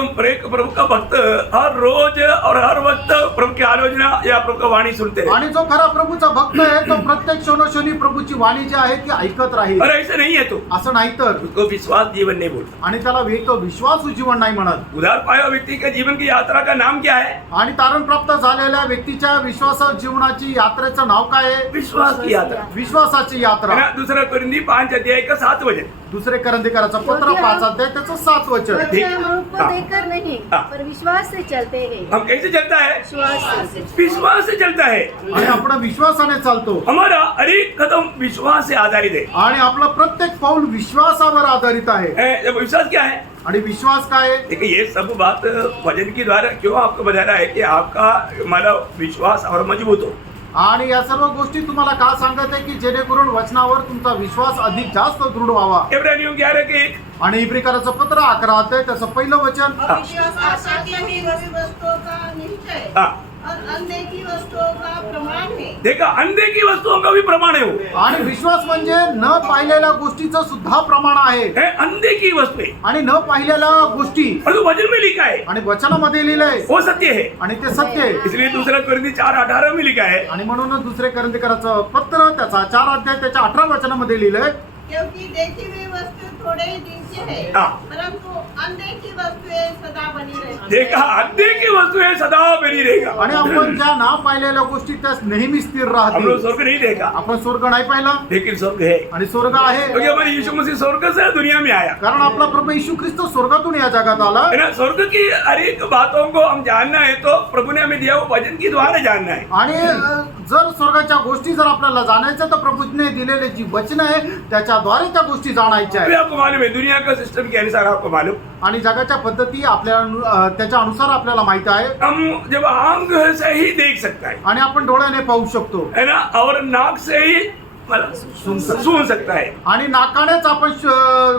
प्रभु का भक्त हर रोज और हर वक्त प्रभु की आलोचना या प्रभु का वाणी सुनते रहे। आणि जो खरा प्रभूचा भक्त आहे तो प्रत्येक क्षणोक्षणी प्रभूची वाणी जी आहे ती ऐकत राहील। और ऐसा नहीं है तो असं नाही तर उसको विश्वास जीवन नहीं बोलता। आणि त्याला तो विश्वासू जीवन नाही म्हणत। उधार पाया व्यक्ति के जीवन की यात्रा का नाम क्या है? आणि तारण प्राप्त झालेल्या व्यक्तीच्या विश्वासात जीवनाची यात्रेचं नाव काय आहे? विश्वास की यात्रा। विश्वासाची यात्रा। है ना, दूसरा कुरिन्थी 5 अध्याय का 7 वचन। दुसरे करंथीकरांचं पत्र 5 अध्याय त्याचं 7 वचन। क्योंकि हम रूप को हाँ। देखकर नहीं हाँ। पर विश्वास से चलते हैं। हम कैसे चलता है? विश्वास से। विश्वास से चलता है। आणि आपण विश्वासाने चालतो हमारा हर एक कदम विश्वास से आधारित है। आणि आपलं प्रत्येक पाऊल विश्वासावर आधारित आहे। जब विश्वास क्या है? आणि विश्वास काय आहे? देखिए ये सब बात वचन के द्वारा क्यों आपको बता रहा है कि आपका मतलब विश्वास और मजबूत हो। आणि या सर्व गोष्टी तुम्हाला का सांगत आहे की जेणेकरून वचनावर तुमचा विश्वास अधिक जास्त दृढ व्हावा। इब्रानियों 11:1। आणि इब्रिकरांचं पत्र 11 अध्याय त्याचं पहिलं वचन। विश्वास आशा की हुई वस्तुओं का निश्चय हाँ, और अनदेखी वस्तुओं का प्रमाण है। देखा अंधे की वस्तुओं का भी प्रमाण है वो। आणि विश्वास म्हणजे न पाहिलेल्या गोष्टीचं सुद्धा प्रमाण आहे। है अंधे की वस्तु है आणि न पाहिलेल्या गोष्टी और वचन में लिखा है आणि वचनामध्ये लिहिलंय वो सत्य है। आणि ते सत्य आहे। इसलिए दूसरा कुरिन्थी 4:18 में लिखा है। आणि म्हणूनच दुसरे करंथीकरांचं पत्र त्याचा 4 अध्याय त्याच्या 18 वचनामध्ये लिहिलंय, क्योंकि देखी हुई वस्तु थोड़े ही दिन की है, हाँ। परंतु अनदेखी वस्तुएं सदा बनी रहती है। देखा अंधे की वस्तु है सदा बनी रहेगी। रहेगा। आणि आपण ज्या ना पाहिलेल्या गोष्टी त्या नेहमी स्थिर हम लोग राहतील. स्वर्ग नहीं देखा, आपण स्वर्ग नाही पाहिला लेकिन स्वर्ग है, आणि स्वर्ग आहे, क्योंकि हमारे यीशु मसीह स्वर्ग से दुनिया में आया कारण आपला प्रभू येशू ख्रिस्त स्वर्गातून या जगात आला. है ना। स्वर्ग की हर एक बातों को हम जानना है तो प्रभु ने हमें दिया वो वचन के द्वारा जानना है। आणि जर स्वर्गाच्या गोष्टी जर आपल्याला जाणायच्या तर प्रभूने दिलेले जी वचन आहे त्याच्याद्वारे त्या गोष्टी जाणायच्या अभी आहेत. आपको मालूम है दुनिया का सिस्टम के अनुसार आपको मालूम, आणि जगाच्या पद्धती आपल्याला त्याच्या अनुसार आपल्याला माहित आहे. हम जब आंख से ही देख सकता है आणि आपण डोळ्याने पाहू शकतो है ना, और नाक से ही मतलब सुन सकता है, आणि नाकानेच आपण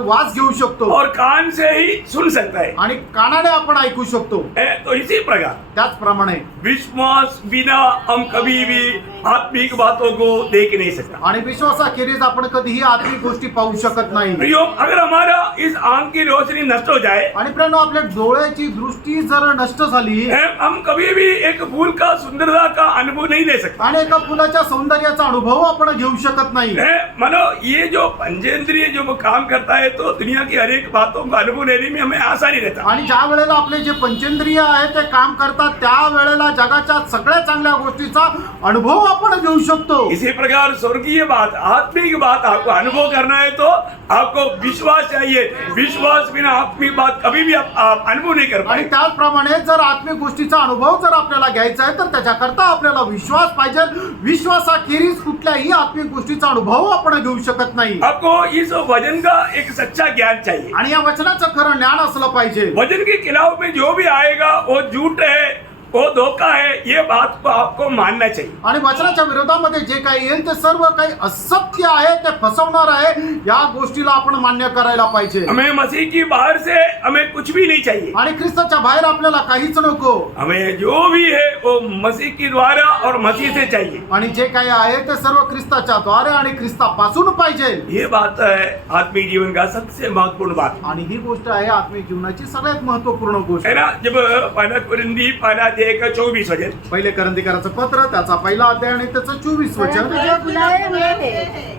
वास घेऊ शकतो और कान से ही सुन सकता है। आणि कानाने आपण ऐकू शकतो. तो इसी प्रकार त्याचप्रमाणे विश्वास बिना हम कभी भी आत्मिक बातों को देख नहीं सकता। आणि विश्वासाखेरीज आपण कधीही आत्मिक गोष्टी पाहू शकत नाही. प्रियो, अगर हमारा इस आंख की रोशनी नष्ट हो जाए, आणि प्रियानो, आपल्या डोळ्याची दृष्टी जर नष्ट झाली हम कभी भी एक फूल का सुंदरता का अनुभव नहीं ले सकते। आणि एका फुलाच्या सौंदर्याचा अनुभव आपण घेऊ शकत नाही. मानो ये जो पंचेंद्रिय जो काम करता है तो दुनिया की हर एक बातों का अनुभव लेने में हमें आसानी रहता। आणि ज्या वेळेला आपले जे पंचेंद्रिय आहे ते काम करतात त्या वेळेला जगाच्या सगळ्या चांगल्या गोष्टीचा अनुभव आपण घेऊ शकतो. इसी प्रकार स्वर्गीय बात, आत्मिक बात आपको अनुभव करना है तो आपको विश्वास चाहिए। विश्वास बिना आत्मिक बात कभी भी आप अनुभव नहीं कर आणि पाए। त्याचप्रमाणे जर आत्मिक गोष्टीचा अनुभव जर आपल्याला घ्यायचा आहे तर त्याच्याकरता आपल्याला विश्वास पाहिजे. विश्वासाखेरीज कुठल्याही आत्मिक गोष्टीचा अनुभव आपण घेऊ शकत नाही. आपको इस वचन का एक सच्चा ज्ञान चाहिए। आणि या वचनाचं खरं ज्ञान असलं पाहिजे. वचन के खिलाफ में जो भी आएगा वो झूठ है, वो धोखा है, ये बात को आपको मानना चाहिए। आणि वचनाच्या विरोधामध्ये जे काही येईल ते सर्व काही असत्य आहे, ते फसवणार आहे. या गोष्टीला आपण मान्य करायला पाहिजे. हमें मसीह की बाहर से हमें कुछ भी नहीं चाहिए। आणि ख्रिस्ताच्या बाहेर आपल्याला काहीच नको. हमें जो भी है वो मसीह के द्वारा और मसीह से चाहिए। आणि जे काही आहे ते सर्व ख्रिस्ताच्या द्वारे आणि ख्रिस्तापासून पाहिजे. ये बात है आत्मिक जीवन का सबसे महत्वपूर्ण बात, आणि ही गोष्ट आहे आत्मिक जीवनाची सगळ्यात महत्वपूर्ण गोष्ट. है ना। जब पहला कुरिन्थी पहला अध्याय का 24 वचन, पहिले करंदीकराचं पत्र त्याचा पहिला अध्याय आणि त्याचं 24 वचन. परंतु जो बुलाए हुए हैं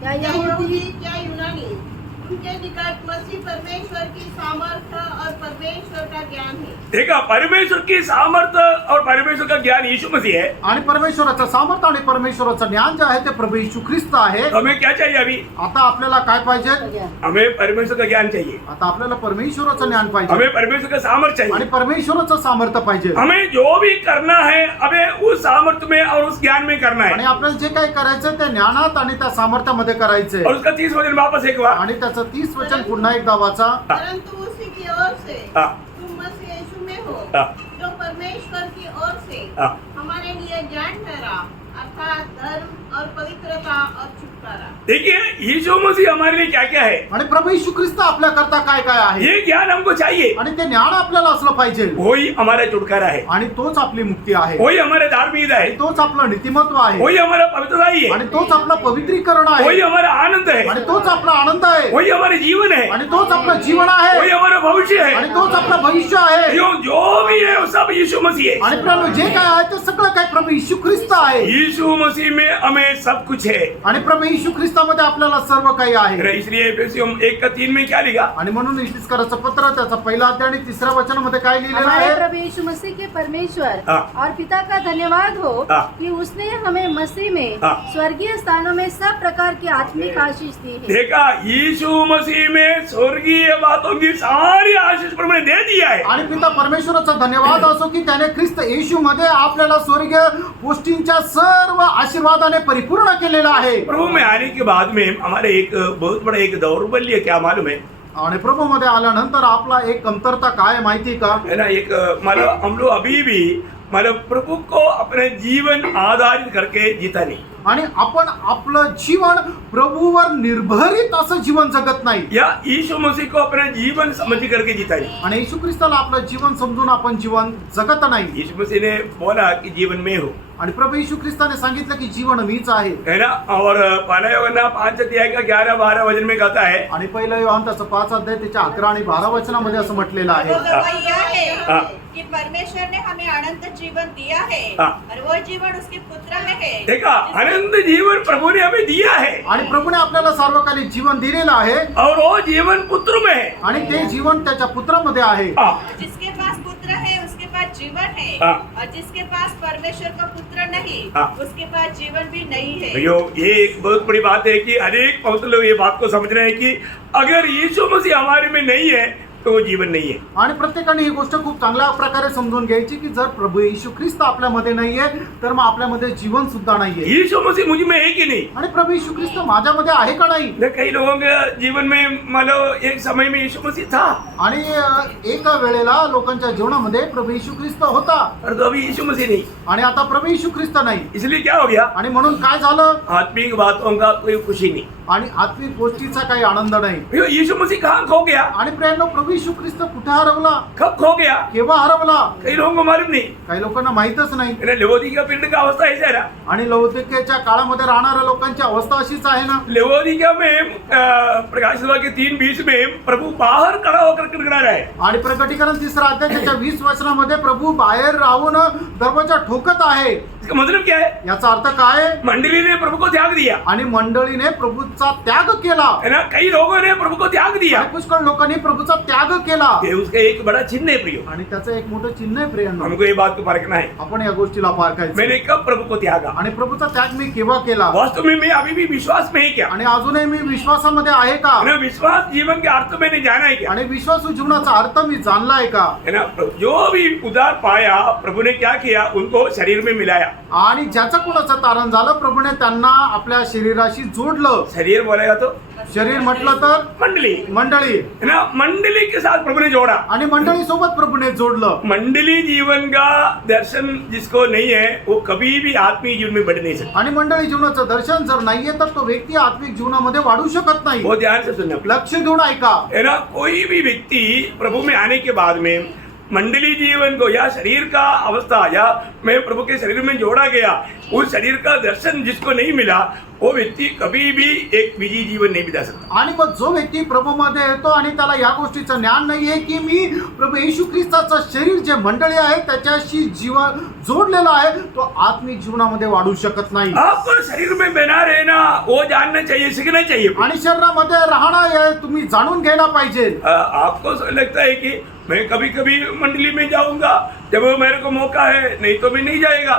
क्या क्या यहूदी यहूदी क्या यूनानी, उनके निकट मसीह परमेश्वर की सामर्थ्य और परमेश्वर का ज्ञान है। देखा, परमेश्वर की सामर्थ्य और परमेश्वर का ज्ञान यीशु मसीह है। आणि परमेश्वराचं सामर्थ्य आणि परमेश्वराचं ज्ञान जे आहे ते प्रभू येशू ख्रिस्त आहे. तो हमें क्या चाहिए अभी? आता आपल्याला काय पाहिजे? हमें परमेश्वर का ज्ञान चाहिए, आता आपल्याला परमेश्वराचं ज्ञान पाहिजे हमें परमेश्वर का सामर्थ्य आणि चाहिए। परमेश्वराचं सामर्थ्य पाहिजे. हमें जो भी करना है हमें उस सामर्थ्य में और उस ज्ञान में करना आणि है। आपल्याला जे काही करायचं ते ज्ञानात आणि त्या सामर्थ्यामध्ये करायचंय. और उसका 30 वचन वापस एक बार, आणि त्याचं 30 वचन पुन्हा एकदा वाचा. परंतु उसी की ओर से हाँ। तुम मसीह यीशु में हो, हाँ। जो परमेश्वर की ओर से हाँ। हमारे लिए ज्ञान ठहरा, अर्थात धर्म और पवित्रता और छुटकारा। देखिए यीशु मसीह हमारे लिए क्या क्या है, आणि प्रभू येशू ख्रिस्त आपल्या करता काय काय आहे ये ज्ञान हमको चाहिए। आणि ते ज्ञान आपल्याला असलं पाहिजे. वही हमारा छुटकारा है, आणि तोच आपली मुक्ती आहे. वही हमारा धार्मिकता है, आणि तोच आपलं नीतिमत्व आहे. वही हमारा पवित्रताई आणि है, तोच आपलं पवित्रीकरण वही आहे. हमारा आनंद आणि है, तोच आपला आनंद आहे. वही हमारे जीवन है, आणि तोच आपलं जीवन वही आहे. हमारा भविष्य आणि है। तोच आपलं भविष्य आहे. जो भी है वो सब यीशु मसीह है। आणि प्रभू जे काय आहे ते सगळं काय प्रभू येशू ख्रिस्त आहे. यीशु मसीह में हमें सब कुछ है। आणि प्रभू येशू ख्रिस्तामध्ये आपल्याला सर्व काही आहे. इसलिए एफेसियों 1:3 में क्या लिखा? आणि म्हणून इफिसकराचं पत्र त्याचा पहिला अध्याय आणि 3ऱ्या वचनामध्ये काय लिहिलेलं हमारे आहे? प्रभु यीशु मसीह के परमेश्वर हाँ। और पिता का धन्यवाद हो हाँ। कि उसने हमें मसीह में हाँ। स्वर्गीय स्थानों में सब प्रकार की आत्मिक आशीष दी है. देखा, यीशु मसीह में स्वर्गीय बातों की सारी आशीष प्रभु ने दे दिया है। आणि पिता परमेश्वराचा धन्यवाद असो की त्याने ख्रिस्त येशू मध्ये आपल्याला स्वर्गीय गोष्टींच्या सर्व आशीर्वादाने परिपूर्ण केलेला आहे. प्रभु में आने के बाद में हमारे एक बहुत बड़ा एक दौर्बल्य क्या मालूम है? आणि प्रभू मध्ये आल्यानंतर आपला एक कमतरता काय माहिती का? है ना, एक मतलब हम लोग अभी भी मतलब प्रभु को अपने जीवन आधारित करके जीता नहीं, आणि आपण आपलं जीवन प्रभूवर निर्भरित असं जीवन जगत नाही. या यीशु मसीह को अपना जीवन समझ करके जीता नहीं। आणि येशू ख्रिस्ताला आपलं जीवन समजून आपण जीवन जगत नाही. यीशु मसीह ने बोला कि जीवन में हो, आणि प्रभू येशू ख्रिस्ताने सांगितलं की जीवन मीच आहे. है ना। और पहला यूहन्ना 5 अध्याय का 11-12 वचन में कहता है, आणि पहिलं योहान त्याचं 5 अध्याय त्याच्या 11 आणि 12 वचनामध्ये असं म्हटलेलं आहे. तो गवाही यह हाँ। है कि परमेश्वर ने हमें अनंत जीवन दिया है हाँ। और वो जीवन उसके पुत्र में है। देखा, अनंत जीवन प्रभु ने हमें दिया है आणि प्रभूने आपल्याला सार्वकालिक जीवन दिलेलं आहे. और वो जीवन पुत्र में है। आणि ते जीवन त्याच्या पुत्रामध्ये आहे. हाँ। जिसके पास पुत्र है उसके पास जीवन है हाँ। और जिसके पास परमेश्वर का पुत्र नहीं हाँ। उसके पास जीवन भी नहीं है। भैया ये एक बहुत बड़ी बात है कि अनेक पवित्र लोग ये बात को समझ रहे हैं कि अगर यीशु मसीह हमारे में नहीं है तो वो जीवन नहीं है। आणि प्रत्येकाने ही गोष्ट खूप चांगल्या प्रकारे समजून घ्यायची की जर प्रभू येशू ख्रिस्त आपल्यामध्ये नाहीये तर मग आपल्यामध्ये जीवन सुद्धा नाहीये। यीशु मसीह मुझ में है कि नहीं? आणि प्रभू येशू ख्रिस्त माझ्यामध्ये आहे का नाही? न कई लोगों के जीवन में मतलब एक समय में यीशु मसीह था आणि एका वेळेला लोकांच्या जीवनामध्ये प्रभू येशू ख्रिस्त होता और तो अभी यीशु मसीह नहीं। आणि आता प्रभू येशू ख्रिस्त नाही। इसलिए क्या हो गया? आणि म्हणून काय झालं? आत्मिक बातों का कोई खुशी नहीं। आणि आत्मिक गोष्टीचा काही आनंद नाही। भैया यीशु मसीह कहाँ खो गया? आणि प्रियांनो प्रभू येशू ख्रिस्त कुठे हरवला? कब खो गया? केव्हा हरवला? कई लोगों को मालूम नहीं। काही लोकांना माहीतच नाही। लवोदिकिया पिंड का अवस्था ऐसा है ना। आणि लौकिकाच्या काळामध्ये राहणाऱ्या लोकांची अवस्था अशीच आहे ना। लवोदिकिया में प्रकाश सभा के 3:20 में प्रभु बाहर खड़ा होकर गिड़गिड़ा रहा है। आणि प्रकटीकरण 3 अध्यायाच्या 20 वचनामध्ये प्रभू बाहेर राहून दरवाजा ठोकत आहे। इसका मतलब क्या है? याचा अर्थ काय आहे? मंडली ने प्रभु को त्याग दिया आणि मंडळीने प्रभूचा त्याग केला। है ना। कई लोगों ने प्रभु को त्याग दिया। आणि पुष्कळ लोकांनी प्रभूचा त्याग केला। ये उसका एक बड़ा चिन्ह है प्रियो। आणि त्याचं एक मोठं चिन्ह आहे प्रियांनो। हमको ये बात को परखना है। आपण या गोष्टीला पारखायचं। मैंने कब प्रभु को त्यागा? आणि प्रभूचा त्याग मी केव्हा केला? वास्तव में मैं अभी भी विश्वास में ही क्या? आणि अजूनही मी विश्वासामध्ये आहे का? है ना। विश्वास जीवन के अर्थ मैंने जाना है क्या? आणि विश्वासू जीवनाचा अर्थ मी जाणलाय का? है ना। जो भी उद्धार पाया प्रभु ने क्या किया? उनको शरीर में मिलाया। आणि ज्याचं कोणाचं तारण झालं प्रभूने त्यांना आपल्या शरीराशी जोडलं। शरीर बोलेगा तो शरीर म्हटलं तर मंडली, मंडळी। है ना। मंडली के साथ प्रभु ने जोड़ा। आणि मंडळी सोबत प्रभूने जोडलं। मंडली जीवन का दर्शन जिसको नहीं है वो कभी भी आत्मिक जीवन में बढ़ नहीं सकता। आणि मंडळी जीवनाचं दर्शन जर नाहीये तर तो व्यक्ती आत्मिक जीवनामध्ये वाढू शकत नाही। बहुत ध्यान से सुनना। लक्ष देऊन ऐका। है ना। कोई भी व्यक्ति प्रभु में आने के बाद में मंडली जीवन को या शरीर का अवस्था या मैं प्रभु के शरीर में जोड़ा गया उस शरीर का दर्शन जिसको नहीं मिला वो व्यक्ति कभी भी एक विजयी जीवन नहीं बिता सकता। आणि मग जो व्यक्ती प्रभूमध्ये येतो आणि त्याला या गोष्टीचं ज्ञान नाहीये की मी प्रभू येशू ख्रिस्ताचं शरीर जे मंडळी आहे त्याच्याशी जीवन जोडलेलं आहे तो आत्मिक जीवनामध्ये वाढू शकत नाही। आपको शरीर में बना रहना वो जानना चाहिए, सीखना चाहिए। आणि शरीरामध्ये राहणं हे तुम्ही जाणून घ्यायला पाहिजे। आपको लगता है कि मैं कभी कभी मंडली में जाऊंगा जब मेरे को मौका है, नहीं तो मैं नहीं जाएगा।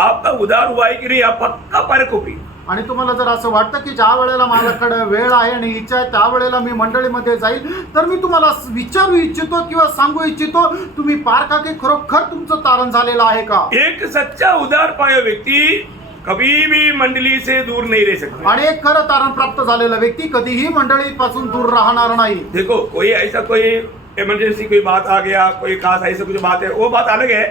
आपका उधार हुआ है कि नहीं आप पक्का परखो भी। आणि तुम्हाला जर असं वाटतं की ज्या वेळेला माझ्याकडे वेळ आहे आणि इच्छा आहे त्यावेळेला मी मंडळीमध्ये जाईल तर मी तुम्हाला विचारू इच्छितो किंवा सांगू इच्छितो तुम्ही पारखा की खरोखर तुमचं तारण झालेलं आहे का? एक सच्चा उधार पाया व्यक्ति कभी भी मंडली से दूर नहीं रह सकता। आणि एक खरं तारण प्राप्त झालेला व्यक्ती कधीही मंडळीपासून दूर राहणार नाही। देखो कोई ऐसा कोई इमरजेंसी कोई बात आ गया, कोई खास ऐसा कुछ बात है, वो बात अलग है।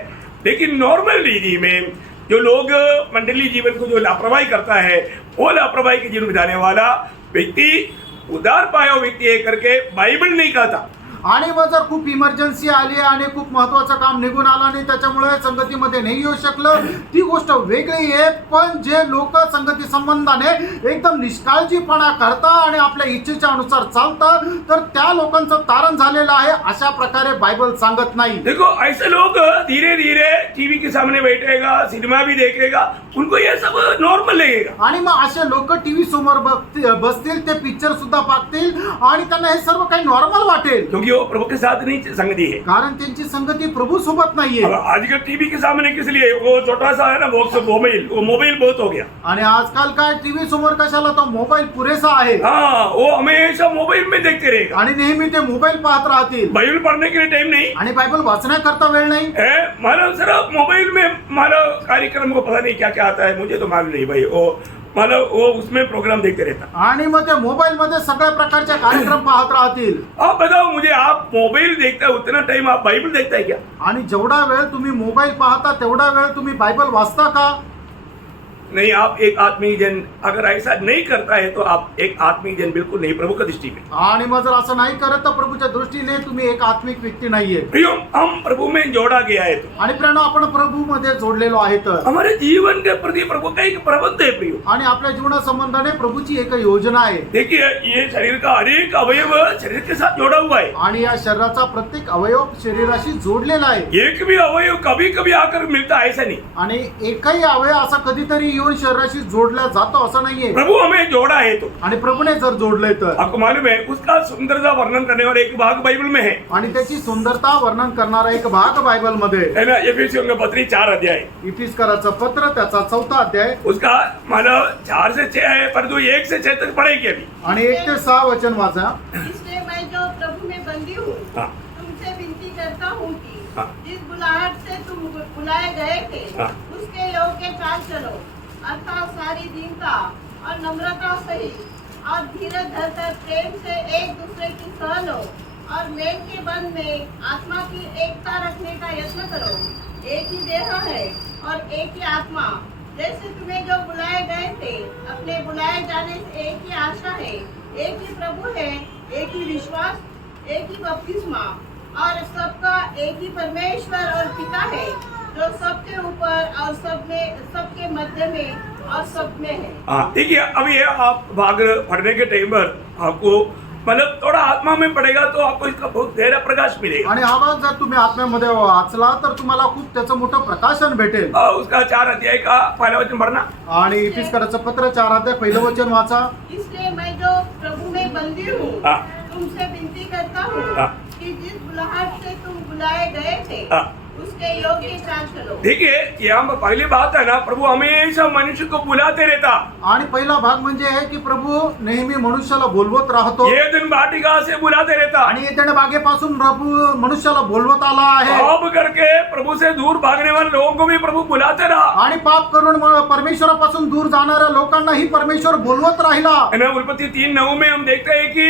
लेकिन नॉर्मल रीति में जो लोग मंडली जीवन को जो लापरवाही करता है वो लापरवाही के जीवन बिताने वाला व्यक्ति उधार पाया व्यक्ति है करके बाइबल नहीं कहता। आणि मग जर खूप इमर्जन्सी आली आणि खूप महत्वाचं काम निघून आलं आणि त्याच्यामुळे संगतीमध्ये नाही येऊ शकलं ती गोष्ट वेगळी आहे। पण जे लोक संगती संबंधाने एकदम निष्काळजीपणा करता आणि आपल्या इच्छेच्या अनुसार चालतात तर त्या लोकांचं तारण झालेलं आहे अशा प्रकारे बायबल सांगत नाही। देखो ऐसे लोग धीरे धीरे टीवी के सामने बैठेगा, सिनेमा भी देखेगा, उनको ये सब नॉर्मल लगेगा। आणि मग असे लोक टीव्ही समोर बसतील, ते पिक्चर सुद्धा पाहतील आणि त्यांना हे सर्व काही नॉर्मल वाटेल क्योंकि वो प्रभु के साथ नहीं संगति है। कारण त्यांची संगती प्रभू सोबत नाहीये। अब आजकल टीवी के सामने किस लिए वो छोटा सा है ना बॉक्स मोबाइल, वो मोबाइल बहुत हो गया। आणि आजकाल काय टीव्ही समोर कशाला तो मोबाईल पुरेसा आहे। हाँ वो हमेशा मोबाइल में देखते रहेगा आणि नेहमी ते मोबाईल पाहत राहतील। बाइबल पढ़ने के लिए टाइम नहीं आणि बायबल वाचण्याकरता वेळ नाही। मानो सिर्फ मोबाइल में मानो कार्यक्रम को पता नहीं क्या क्या आता है, मुझे तो मालूम नहीं भाई। वो मानो वो उसमें प्रोग्राम देखते रहता। आणि मग ते मोबाईल मध्ये सगळ्या प्रकारचे कार्यक्रम पाहत राहतील। आप बताओ मुझे, आप मोबाइल देखता है उतना टाइम आप बाइबल देखता है क्या? आणि जेवढा वेळ तुम्ही मोबाईल पाहता तेवढा वेळ तुम्ही बायबल वाचता का? नहीं। आप एक आत्मीय जन अगर ऐसा नहीं करता है तो आप एक आत्मीय जन बिल्कुल नहीं प्रभु की दृष्टि में। आणि मग जर असं नाही करत तर प्रभूच्या दृष्टीने तुम्ही एक आत्मिक व्यक्ती नाहीये। प्रियो हम प्रभु में जोड़ा गया है तो आणि प्रियांनो आपण प्रभू मध्ये जोडलेलो आहे तर हमारे जीवन के प्रति प्रभु का एक प्रबंध है प्रियो। आणि आपल्या जीवना संबंधाने प्रभूची एक योजना आहे। देखिए ये शरीर का हर एक अवयव शरीर के साथ जोड़ा हुआ है। आणि या शरीराचा प्रत्येक अवयव शरीराशी जोडलेला आहे। एक भी अवयव कभी कभी आकर मिलता ऐसा नहीं। आणि एकही अवयव असा कधीतरी येऊन शरीराशी जोडल्या जातो असं नाहीये. प्रभु हमें जोड़ा है तो आणि प्रभूने जर जोडलंय तर, आपको मालूम है उसका सुंदरता वर्णन करने वाला एक भाग बाइबल में है आणि त्याची सुंदरता वर्णन करणारा एक भाग बायबल मध्ये है ना. एफिसियों का पत्री 4 अध्याय, इफिसकराचं पत्र त्याचा 4था अध्याय उसका मतलब 4 से 6 है, परंतु 1 से 6 तक पढ़ेगी अभी. आणि 1 ते 6 वचन वाचा. इसलिए मैं जो प्रभु में बंदी हूँ हाँ. तुमसे विनती करता हूँ कि हाँ. जिस बुलाहट से तुम बुलाए गए थे हाँ. उसके योग्य चाल चलो, अर्थात सारी दीनता और नम्रता सहित और धीरज धरकर प्रेम से एक दूसरे की सह लो और मेल के बंध में आत्मा की एकता रखने का यत्न करो. एक ही देह है और एक ही आत्मा, जैसे तुम्हें जो बुलाए गए थे अपने बुलाए जाने से एक ही आशा है, एक ही प्रभु है, एक ही विश्वास, एक ही बपतिस्मा और सबका एक ही परमेश्वर और पिता है जो सबके ऊपर और सबके मध्य में और सब में है. हाँ ठीक है. अभी ये आप भाग पढ़ने के टाइम पर आपको मतलब थोड़ा आत्मा में पड़ेगा तो आपको इसका बहुत गहरा प्रकाश मिलेगा. आणि हा भाग जर तुम्ही आत्म्यामध्ये वाचला तर तुम्हाला खूप त्याचं मोठं प्रकाशन भेटेल. उसका 4 अध्याय का पहला वचन पढ़ना. आणि इफिसकराचं पत्र 4 अध्याय पहिलं वचन वाचा. इसलिए मैं जो प्रभु में बंदी हूँ हाँ. तुमसे विनती करता हूँ हाँ. कि जिस बुलाहट से तुम बुलाए गए थे हाँ. उसके योग्य चाल चलो. ठीक है. यहाँ पहली बात है ना, प्रभु हमेशा मनुष्य को बुलाते रहता. आणि पहिला भाग म्हणजे आहे की प्रभू नेहमी मनुष्याला बोलवत राहतो. ये दिन वाटिका से बुलाते रहता. आणि येत्या बागेपासून प्रभू मनुष्याला बोलवत आला आहे. पाप करके प्रभु से दूर भागने वाले लोगों को भी प्रभु बुलाते रहा. आणि पाप करून परमेश्वरापासून दूर जाणाऱ्या लोकांनाही परमेश्वर बोलवत राहिला. है ना. उत्पत्ति 3:9 में हम देखते हैं कि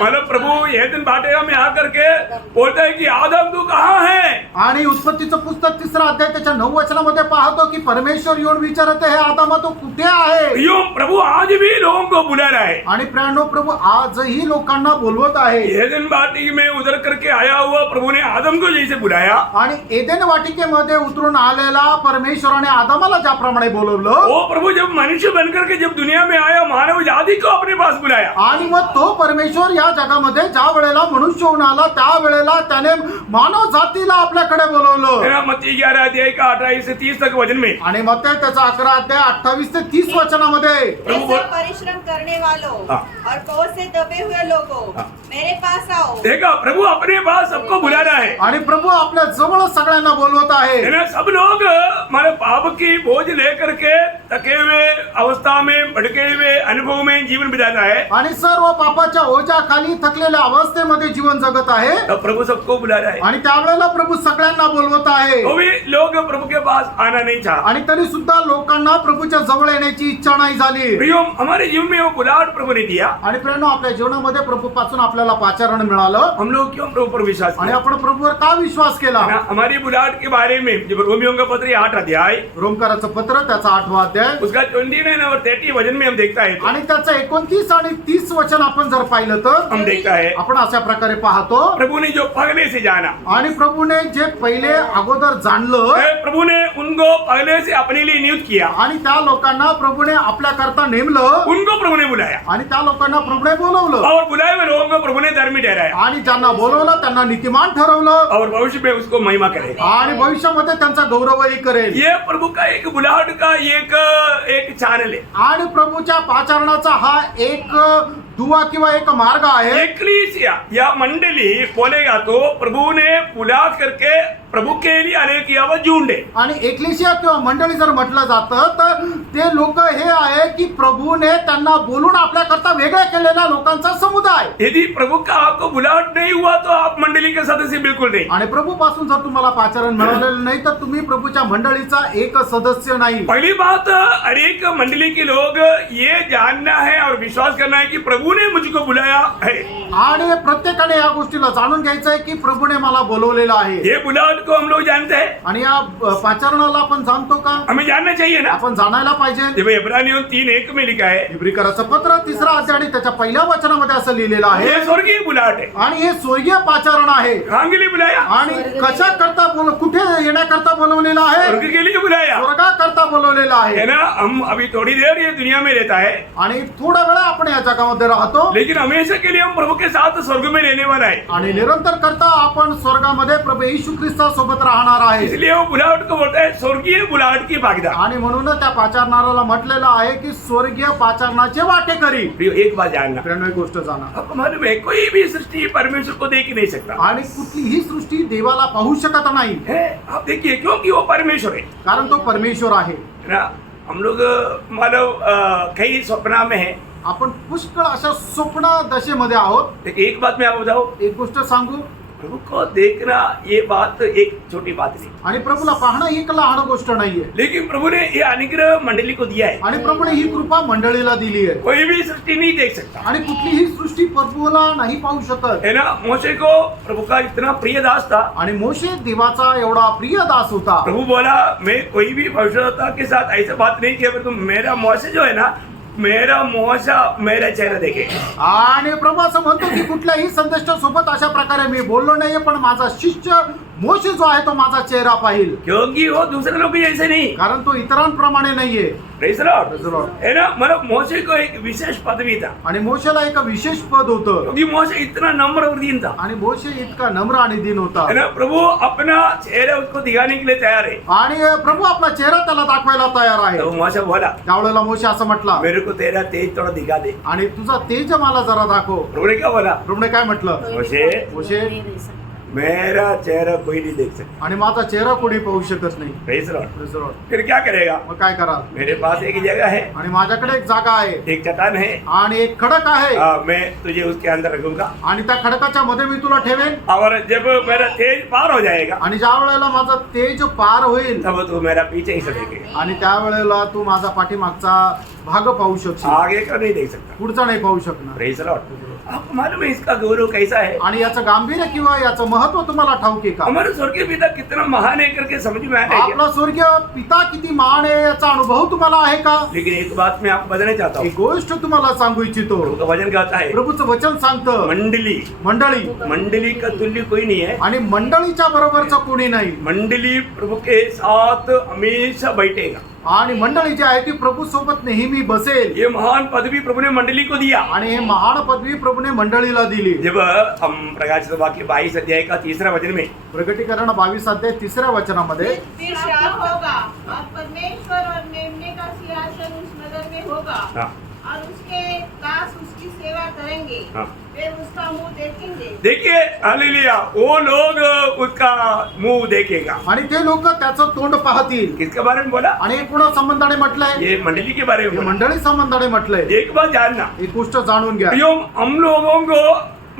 मतलब प्रभु ये दिन वाटिका में आकर के बोलते हैं कि आदम तू कहाँ है. आणि उत्पत्तीचं पुस्तक 3रा अध्याय त्याच्या 9 वचनामध्ये पाहतो की परमेश्वर येऊन विचारत आहे, आदामा तो कुठे आहे. यूं प्रभु आज भी लोगों को बुला रहा है. आणि प्रियानो प्रभू आजही लोकांना बोलवत आहे. ये दिन वाटिका में उतर करके आया हुआ प्रभु ने आदम को जैसे बुलाया, आणि एदेन वाटिकेमध्ये उतरून आलेला परमेश्वराने आदामाला ज्याप्रमाणे बोलवलं, वो प्रभु जब मनुष्य बनकर के जब दुनिया में आया मानव जाति को अपने पास बुलाया. आणि मग तो परमेश्वर या जगामध्ये ज्या वेळेला मनुष्य होऊन आला त्या वेळेला त्याने मानव जातीला आपल्याकडे बोलवलं. है ना. मत्ती 11 अध्याय का 28 से 30 तक वचन में आणि मग त्याचा 11 अध्याय 28 ते 30 वचनामध्ये ऐसे परिश्रम करने वालों हाँ. और बोझ से दबे हुए लोगों हाँ. मेरे पास आओ. देखा प्रभु अपने पास सबको बुला रहा है. आणि प्रभू आपल्या जवळ सगळ्यांना बोलवत आहे. है ना. सब लोग हमारे पाप की बोझ लेकर के थके हुए अवस्था में भटके हुए अनुभव में जीवन बिताता है. आणि सर्व पापाच्या ओझ्याखाली थकलेल्या अवस्थेमध्ये जीवन जगत आहे. तब प्रभु सबको बुला रहा है. आणि त्यावेळेला प्रभू सगळ्यांना बोलवत आहे. तो भी लोग प्रभु के पास आना नहीं चाहते. आणि तरी सुद्धा लोकांना प्रभूच्या जवळ येण्याची इच्छा नाही झाली. प्रियो हमारे जीवन में वो बुलाहट प्रभु ने दिया. आणि प्रेरणा आपल्या जीवनामध्ये प्रभू पासून आपल्याला पाचारण मिळालं. हम लोग क्यों प्रभु पर विश्वास आणि किया. आपण प्रभूवर का विश्वास केला. है ना. हमारी बुलाहट के बारे में जब रोमियों का पत्र 8 अध्याय रोमकाराचं पत्र त्याचा 8वां अध्याय उसका 29 और 30 वचन में हम देखता है आणि त्याचं 29 आणि 30 वचन आपण जर पाहिलं तर हम देखता है आपण अशा प्रकारे पाहतो. प्रभु ने जो पहले से जाना, आणि प्रभूने जे पहिले अगोदर जाणलं, प्रभु ने उनको पहले से अपने लिए नियुक्त किया. आणि त्या लोकांना प्रभूने आपल्या करता नेमलं, उनको प्रभु ने बुलाया आणि त्या लोकांना प्रभूने बोलवलं, और बुलाए हुए लोगों को प्रभु ने धर्मी ठहराया आणि ज्यांना बोलवलं त्यांना नीतिमान ठरवलं, और भविष्य में उसको महिमा करेगा. आणि भविष्यामध्ये त्यांचा गौरवही करेल. ये प्रभु का एक बुलाहट का एक चैनल है. आणि प्रभूच्या पाचारणाचा हा एक दुवा किंवा एक मार्ग आहे. एक्लीसिया या मंडली बोलेगा तो प्रभु ने बुला करके प्रभु के लिए आने की आवाज ढूंढे. आणि एक्लेशिया किंवा मंडळी जर म्हटलं जातं तर ते लोक हे आहे की प्रभूने त्यांना बोलून आपल्या करता वेगळ्या केलेल्या लोकांचा समुदाय. यदि प्रभु का आपको बुलाहट नहीं हुआ तो आप मंडली के सदस्य बिल्कुल नहीं. आणि प्रभू पासून जर तुम्हाला पाचारण मिळालेलं नाही तर तुम्ही प्रभूच्या मंडळीचा एक सदस्य नाही. पहली बात, हर एक मंडली के लोग ये जानना है और विश्वास करना है कि प्रभु ने मुझको बुलाया है. आणि प्रत्येकाने या गोष्टीला जाणून घ्यायचं आहे की प्रभूने मला बोलवलेलं आहे. ये बुलाहट को हम लोग जानते हैं. आणि या पाचारणाला आपण जाणतो का. हमें जानना चाहिए ना. आपण जाणायला पाहिजे. जब इब्रानियों 3:1 में लिखा है, इब्रिकराचं पत्र 3रा अध्याय आणि त्याच्या पहिल्या वचनामध्ये असं लिहिलेलं आहे, ये स्वर्गीय बुलाहट है. आणि हे स्वर्गीय पाचारण आहे. कहाँ के लिए बुलाया? आणि कशा करता कुठे येण्याकरता बोलवलेलं आहे. स्वर्ग के लिए बुलाया. स्वर्गाकरता बोलवलेलं ठेवलेलं है आहे. ना. हम अभी थोड़ी देर ये दुनिया में रहता है, आणि थोडा वेळा आपण या जगामध्ये राहतो लेकिन हमेशा के लिए हम प्रभु के साथ स्वर्ग में रहने वाला है. आणि निरंतर करता आपण स्वर्गामध्ये प्रभू येशू ख्रिस्तासोबत राहणार आहे. इसलिए वो बुलाहट को बोलता है स्वर्गीय बुलाहट की भागीदार. आणि म्हणून त्या पाचारणाऱ्याला म्हटलेलं आहे की स्वर्गीय पाचारणाचे वाटेकरी. प्रियो, एक बात जानना, प्रेरणा एक गोष्ट जाणा, आपको मालूम है कोई भी सृष्टि परमेश्वर को देख नहीं सकता आणि कुठलीही सृष्टी देवाला पाहू शकत नाही, है. आप देखिए, क्योंकि वो परमेश्वर है कारण तो परमेश्वर आहे. ना. हम लोग मानव कई स्वप्ना में है. आपण पुष्कळ अशा स्वप्न दशेमध्ये आहोत. लेकिन एक बात मैं आपको बताऊं, एक गोष्ट सांगू, प्रभु को देखना ये बात एक छोटी बात नहीं, आणि प्रभूला पाहणं ही एक लहान गोष्ट नाहीये. लेकिन प्रभु ने ये अनुग्रह मंडली को दिया है. आणि प्रभूने ही कृपा मंडळीला दिली आहे. कोई भी सृष्टि नहीं देख सकता, आणि कुठलीही सृष्टी प्रभूला नाही पाहू शकत. है ना. मोशे को प्रभु का इतना प्रिय दास था. आणि मोशे देवाचा एवढा प्रिय दास होता. प्रभु बोला, मैं कोई भी भविष्यवक्ता के साथ ऐसा बात नहीं किया, तुम मेरा मोशे जो है ना, मेरा मोशा मेरा चेहरा देखे. आणि प्रभू असं म्हणतो की कुठल्याही संदेष्टासोबत अशा प्रकारे मी बोललो नाहीये, पण माझा शिष्य मोशे जो आहे तो माझा चेहरा पाहिल, क्योंकि वो दूसरे लोग ऐसे नहीं. कारण तो इतरांप्रमाणे नाहीये. Praise the Lord. Praise the Lord. है ना. मतलब मोशे को एक विशेष पदवी था, आणि मोशेला एक विशेष पद होतं. क्योंकि मोशे इतना नम्र और दीन था. आणि मोशे इतका नम्र आणि दीन होता. है ना. प्रभु अपना चेहरा उसको दिखाने के लिए तैयार है. आणि प्रभू आपला चेहरा त्याला दाखवायला तयार आहे. तो मोशे बोला, त्यावेळेला मोशे असं म्हटला, मेरे को तेरा तेज थोड़ा दिखा दे. आणि तुझा तेज मला जरा दाखव. प्रभु ने क्या बोला, प्रभूने काय म्हटलं, मोशे मेरा चेहरा कोई नहीं देख सकता. आणि माझा चेहरा कोणी पाहू शकत नाही. Praise the Lord. Praise the Lord. फिर क्या करेगा. मग काय करा, मेरे पास एक जगह है, आणि माझ्याकडे एक जागा आहे, एक चट्टान है. आणि एक खडक आहे, मैं तुझे उसके अंदर रखूंगा, आणि त्या खडकाच्या मध्ये मी तुला ठेवेन. और जब मेरा तेज पार हो जाएगा, आणि ज्या वेळेला माझा तेज पार होईल, तब तू मेरा पीछे ही सकेगा. आणि त्यावेळेला तू माझा पाठीमागचा भाग पाहू शकशील, आगे का नहीं देख सकता. पुढचा नाही पाहू शकणार. Praise the Lord. आपको मालूम है इसका गौरव कैसा है. आणि याचं गांभीर्य किंवा याचं महत्व तुम्हाला ठाऊक आहे का? हमारे स्वर्गीय पिता कितना महान है करके समझ में आया है क्या? आपला स्वर्गीय पिता किती महान आहे याचा अनुभव तुम्हाला आहे का? लेकिन एक बात मैं आपको बताना चाहता हूँ, एक गोष्ट तुम्हाला सांगू इच्छितो. प्रभु का वचन कहता है, प्रभूचं वचन सांगतं, मंडली मंडळी, मंडली का तुल्य कोई नहीं है. आणि मंडळीच्या बरोबरचं कोणी नाही. मंडली प्रभु के साथ हमेशा बैठेगा. आणि मंडळी जी आहे ती प्रभू सोबत नेहमी बसेल. ये महान पदवी प्रभु ने मंडली को दिया. आणि हे महान पदवी प्रभूने मंडळीला दिली. जब हम प्रकाशित वाक्य 22 अध्याय का 3रा वचन में, प्रकटीकरण 22 अध्याय 3ऱ्या वचनामध्ये, फिर शाप होगा और परमेश्वर और मेमने का सिंहासन उस नगर में होगा. हाँ, और उसके दास उसकी सेवा करेंगे. हाँ. वे उसका मुंह देखेंगे. देखिए हालेलुया, वो लोग उसका मुंह देखेगा. आणि ते लोक त्याचं तोंड पाहतील. किसके बारे में बोला. आणि हे पुन्हा संबंधाने म्हटलंय, ये मंडली के बारे में हे बोला. मंडळी संबंधाने म्हटलंय. एक बात जानना, एक गोष्ट जाणून घ्या, प्रियो, हम लोगों को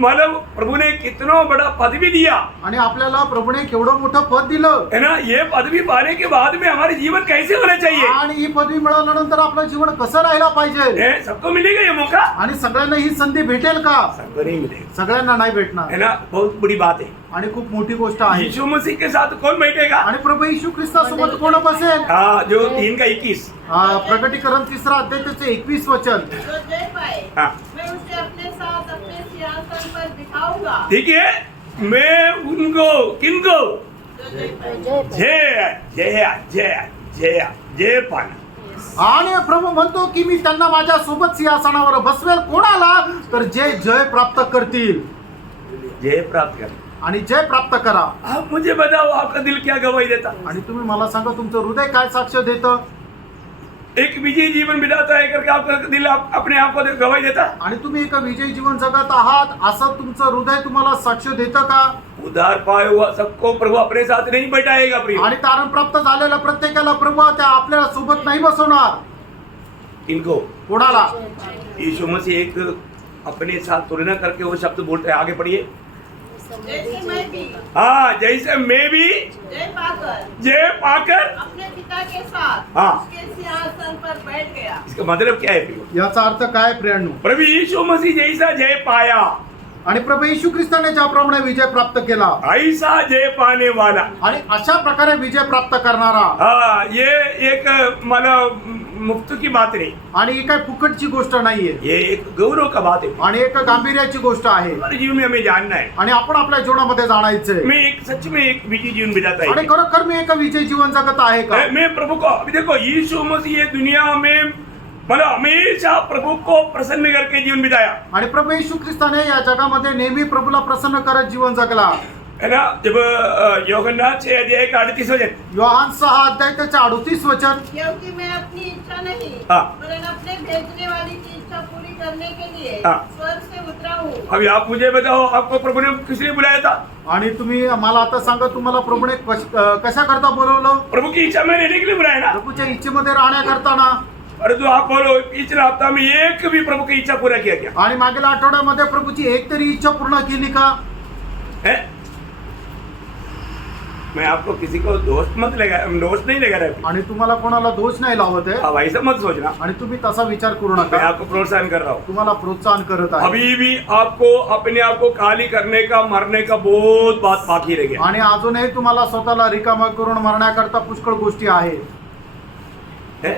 मतलब प्रभु ने कितना बड़ा पदवी दिया, आणि आपल्याला प्रभूने केवढं मोठं पद दिलं. है ना. ये पदवी पाने के बाद में हमारे जीवन कैसे होना चाहिए. आणि ही पदवी मिळाल्यानंतर आपलं जीवन कसं राहायला पाहिजे. है, सबको मिलेगा ये मौका. आणि सगळ्यांना ही संधी भेटेल का? सबको नहीं मिलेगा. सगळ्यांना नाही भेटणार. है ना. बहुत बड़ी बात है. आणि खूप मोठी गोष्ट आहे. यीशु मसीह के साथ कौन बैठेगा. आणि प्रभू येशू ख्रिस्तासोबत कोण बसेल? हाँ, जो 3 का 21. प्रकटीकरण 3रा अध्याय त्याचे 21 वचन. जो जय पाए हाँ, मैं उसे अपने साथ अपने सिंहासन पर बिठाऊंगा. देखिए, मैं उनको किनको जो जय पाए. जय जय जय जय जय पाना. आणि प्रभू म्हणतो की मी त्यांना माझ्या सोबत सिंहासनावर बसवेल. कोणाला? तर जे जय प्राप्त करतील. जय प्राप्त कर. आणि जय प्राप्त करा. आप मुझे बताओ, आपका दिल क्या गवाही देता. आणि तुम्ही मला सांगा तुमचं हृदय काय साक्ष देतं. एक विजयी जीवन बिताता है करके आपका दिल अपने आप को गवाही देता. आणि तुम्ही एक विजयी जीवन जगत आहात असं तुमचं हृदय तुम्हाला साक्ष देतं का? उधार पाए हुआ सबको प्रभु अपने साथ नहीं बैठाएगा. प्रिय, आणि तारण प्राप्त झालेल्या प्रत्येकाला प्रभू त्या आपल्या सोबत नाही बसवणार. इनको कोणाला? यीशु मसीह एक अपने साथ तुलना करके वो शब्द बोलते हैं. आगे पढ़िए. जैसे मैं भी हाँ, जैसे मैं भी जय पाकर अपने पिता के साथ हाँ. उसके सिंहासन पर बैठ गया. इसका मतलब क्या है प्रियो. याचा अर्थ काय प्रियांनो? प्रभु यीशु मसीह जैसा जय पाया, आणि प्रभू येशू ख्रिस्ताने ज्याप्रमाणे विजय प्राप्त केला, ऐसा जय पाने वाला, आणि अशा प्रकारे विजय प्राप्त करणारा, हाँ, ये एक मतलब मुफ्त की बात नहीं, आणि ही काय फुकटची गोष्ट नाहीये, ये एक गौरव का बात है। आणि एक गांभीर्याची गोष्ट आहे, हमारे जीवन में हमें जानना है, आणि आपण आपल्या जीवनामध्ये जाणायचंय मैं एक सच में एक विजयी जीवन बिताता आणि है। खरोखर मी एक विजय जीवन जगत आहे का? मैं प्रभु को अभी देखो, यीशु मसीह ये दुनिया में मतलब हमेशा प्रभु को प्रसन्न करके जीवन बिताया, आणि प्रभू येशू ख्रिस्ताने या जगामध्ये नेहमी प्रभूला प्रसन्न करत जीवन जगला। है ना। जब यूहन्ना 6:38 वचन, योहान 6 त्याचे 38 वचन, क्योंकि मैं अपनी इच्छा नहीं हाँ। वरन अपने भेजने वाली की इच्छा पूरी करने के लिए हाँ। स्वर्ग से उतरा हूँ। अभी आप मुझे बताओ, आपको प्रभु ने किस लिए बुलाया था? आणि तुम्ही मला आता सांगा, तुम्हाला प्रभूने कशा करता बोलवलं? प्रभु की इच्छा में रहने के लिए बुलाया ना। प्रभूच्या इच्छेमध्ये राहण्याकरता ना। और जो आप बोलो, पिछले हफ्ता में एक भी प्रभु की इच्छा पूरा किया क्या आणि मागील आठवड्यामध्ये प्रभूची एक तरी इच्छा पूर्ण केली का? है? मैं आपको किसी को दोष नहीं लगा रहा हूं। आणि तुम्हाला कोणाला दोष नाही लावत आहे, आप ऐसा मत सोचना, आणि तुम्ही तसा विचार करू मैं नका। आपको प्रोत्साहन कर रहा हूँ। तुम्हाला प्रोत्साहन करत आहे। अभी भी आपको अपने आप को खाली करने का, मरने का बहुत बात बाकी रह गया आणि अजूनही तुम्हाला स्वतःला रिकामा करून मरण्याकरता पुष्कळ गोष्टी आहे। है?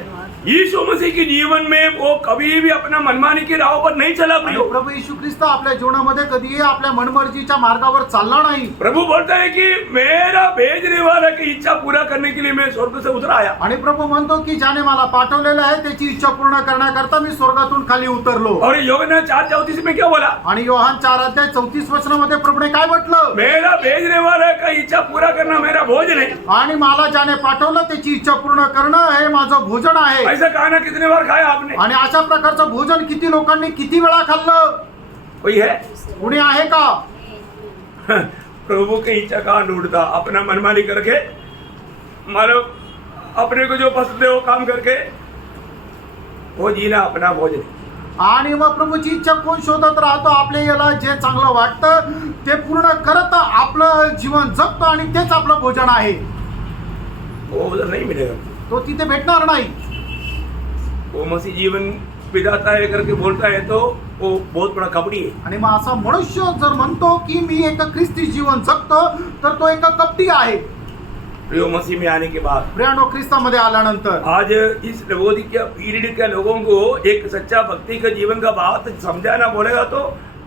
यीशु मसीह के जीवन में वो कभी भी अपना मनमानी की राह पर नहीं चला आणि प्रियो। प्रभू येशू ख्रिस्त आपल्या जीवनामध्ये कधीही आपल्या मनमर्जीच्या मार्गावर चालला नाही। प्रभु बोलता है कि मेरा भेजने वाला की इच्छा पूरा करने के लिए मैं स्वर्ग से उतर आया। आणि प्रभू म्हणतो की ज्याने मला पाठवलेलं आहे त्याची इच्छा पूर्ण करण्याकरता मी स्वर्गातून खाली उतरलो। और यूहन्ना 4:34 में क्या बोला? आणि योहान 4:34 वचनामध्ये प्रभूने काय म्हटलं? मेरा भेजने वाला का इच्छा पूरा करना मेरा भोजन है। आणि मला ज्याने पाठवलं त्याची इच्छा पूर्ण करणं हे माझं भोजन आहे। ऐसा खाना कितने बार खाया आपने? आणि अशा प्रकारचं भोजन किती लोकांनी किती वेळा खाल्लं? कोई है? कुणी आहे का? प्रभु की इच्छा कहाँ ढूंढता? अपना मनमानी करके, मतलब अपने को जो पसंद है वो काम करके वो जीना अपना भोजन। आणि मग प्रभूची इच्छा कोण शोधत राहतो? आपल्याला जे चांगलं वाटतं ते पूर्ण करत आपलं जीवन जगतो आणि तेच आपलं भोजन आहे। वो उधर नहीं मिलेगा। तो तिथे भेटणार नाही। वो मसीह जीवन बिताता है करके बोलता है तो वो बहुत बड़ा कपटी है। आणि मग असा मनुष्य जर म्हणतो की मी एक ख्रिस्ती जीवन जगतो तर तो एक कपटी आहे। प्रियो, मसीह में आने के बाद प्रियानो, ख्रिस्तामध्ये आल्यानंतर आज इस लवोदिकिया पीरियड के लोगों को एक सच्चा भक्ति का जीवन का बात समझाना बोलेगा तो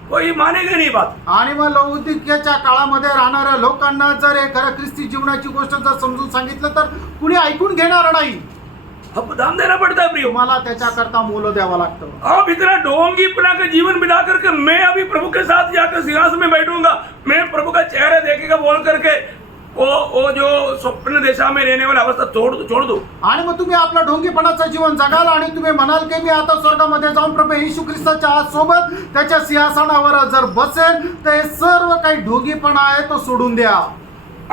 कोई मानेगा नहीं बात। आणि मग लौकिकाच्या काळामध्ये राहणाऱ्या लोकांना जर हे खरं ख्रिस्ती जीवनाची गोष्ट जर समजून सांगितलं तर कुणी ऐकून घेणार नाही। अब दाम देना पड़ता है प्रियो। तुम्हाला त्याच्याकरता मोल द्यावं लागतं। आप इतना ढोंगीपना का जीवन बिता करके मैं अभी प्रभु के साथ जाकर सिंहासन में बैठूंगा, मैं प्रभु का चेहरा देखेगा बोल करके वो जो स्वप्न देशा में रहने वाला अवस्था छोड़ दो। आणि मग तुम्ही आपलं ढोंगीपणाचं जीवन जगाल आणि तुम्ही म्हणाल की मी आता स्वर्गामध्ये जाऊन प्रभू येशू ख्रिस्ताच्या सोबत त्याच्या सिंहासनावर जर बसेल तर हे सर्व काही ढोंगीपणा आहे तो सोडून द्या।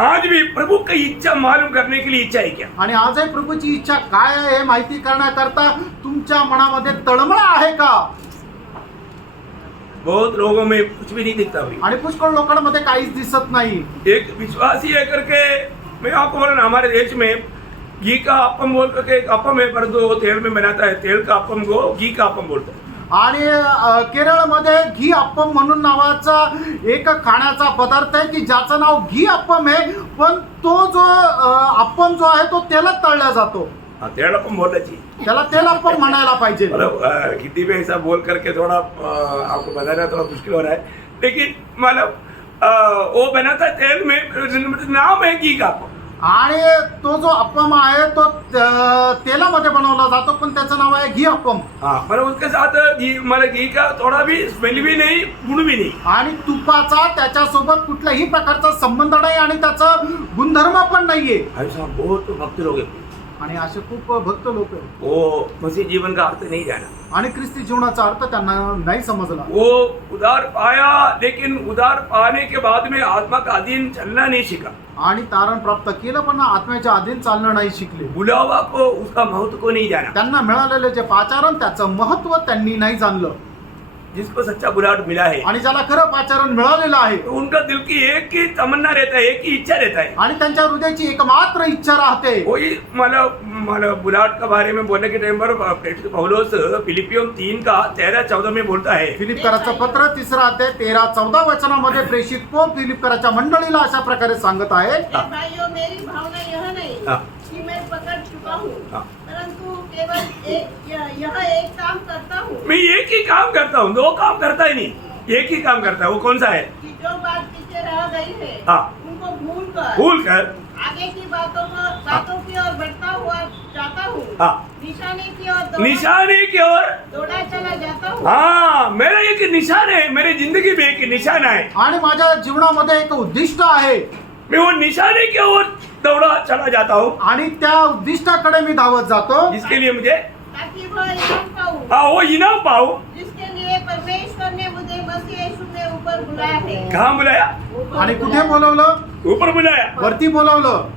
आज भी प्रभु की इच्छा मालूम करने के लिए इच्छा है क्या? आणि आजही प्रभूची इच्छा काय आहे हे माहिती करण्याकरता तुमच्या मनामध्ये तळमळ आहे का? बहुत लोगों में कुछ भी नहीं दिखता भाई। आणि पुष्कळ लोकांमध्ये काहीच दिसत नाही। एक विश्वासी है करके मैं आपको बोल रहा, हमारे देश में घी का अप्पम बोल करके एक अप्पम है, परंतु वो तेल में बनाता है, तेल का अप्पम को घी का अप्पम बोलते हैं। आणि केरळमध्ये घी अप्पम म्हणून नावाचा एक खाण्याचा पदार्थ आहे की ज्याचं नाव घी अप्पम आहे, पण तो जो अप्पम जो आहे तो तेलात तळला जातो। हाँ, तेल अप्पम बोलना चाहिए। त्याला तेल अप्पम म्हणायला पाहिजे। मतलब हिंदी में ऐसा बोल करके थोड़ा आपको बताना थोड़ा मुश्किल हो रहा है, लेकिन मतलब वो बनाता है तेल में, नाम है घी का अप्पम। आणि तो जो अप्पम आहे तो तेलामध्ये बनवला जातो, पण त्याचं नाव आहे घी अप्पम। हाँ, पर उसके साथ घी, मतलब घी का थोड़ा भी स्मेल भी नहीं, गुण भी नहीं। आणि तुपाचा त्याच्यासोबत कुठल्याही प्रकारचा संबंध नाही आणि त्याचा गुणधर्म पण नाहीये। ऐसा बहुत भक्त लोग हैं, आणि असे खूप भक्त लोक आहेत, वो मसीह जीवन का अर्थ नहीं जाना, आणि ख्रिस्ती जीवनाचा अर्थ त्यांना नाही समजला। वो उधार पाया लेकिन उधार पाने के बाद में आत्मा का अधीन चलना नहीं सीखा, आणि तारण प्राप्त केलं पण आत्म्याच्या अधीन चालणं नाही शिकले। बुलावा को, उसका महत्व को नहीं जाना। त्यांना मिळालेले जे पाचारण त्याचं महत्व त्यांनी नाही जाणलं। जिसको सच्चा बुलाहट मिला है, आणि ज्याला खरं पाचारण मिळालेलं आहे तो उनका दिल की एक ही तमन्ना रहता है, एक ही इच्छा रहता है। आणि त्यांच्या हृदयाची एकमात्र इच्छा राहते। वही मतलब बुलाहट के बारे में बोलने के टाइम पर पौलुस फिलिपियों 3:13-14 में बोलता है। फिलिपकराचं पत्र 3 अध्याय 13-14 वचनामध्ये प्रेषित पौल फिलिपकराच्या मंडळीला अशा प्रकारे सांगत आहे। भाइयों, मेरी भावना यह नहीं हाँ। कि मैं पकड़ चुका हूँ, हाँ। परंतु केवल यह एक काम करता हूँ मैं एक ही काम करता हूँ, दो काम करता ही नहीं, एक ही काम करता है। वो कौन सा है? कि जो बात पीछे रह गई है हाँ। उनको भूलकर भूल कर आगे की बातों की ओर बढ़ता हुआ जाता हूँ। हाँ। निशाने की ओर निशाने की ओर दौड़ा चला जाता हूँ। हाँ, मेरा एक निशान है, मेरी जिंदगी में एक निशान है। आणि माझ्या जीवनामध्ये एक उद्दिष्ट आहे मैं वो निशाने की ओर दौड़ा चला जाता हूँ, आणि त्या उद्दिष्टाकडे मी धावत जातो जिसके लिए मुझे ताकि वह इनाम पाऊँ हाँ वो इनाम पाऊँ। जिसके लिए परमेश्वर ने मुझे मसीह यीशु में ऊपर बुलाया है। कहाँ बुलाया? आणि कुठे बोलवलं? ऊपर बुलाया। वरती बोलवलं।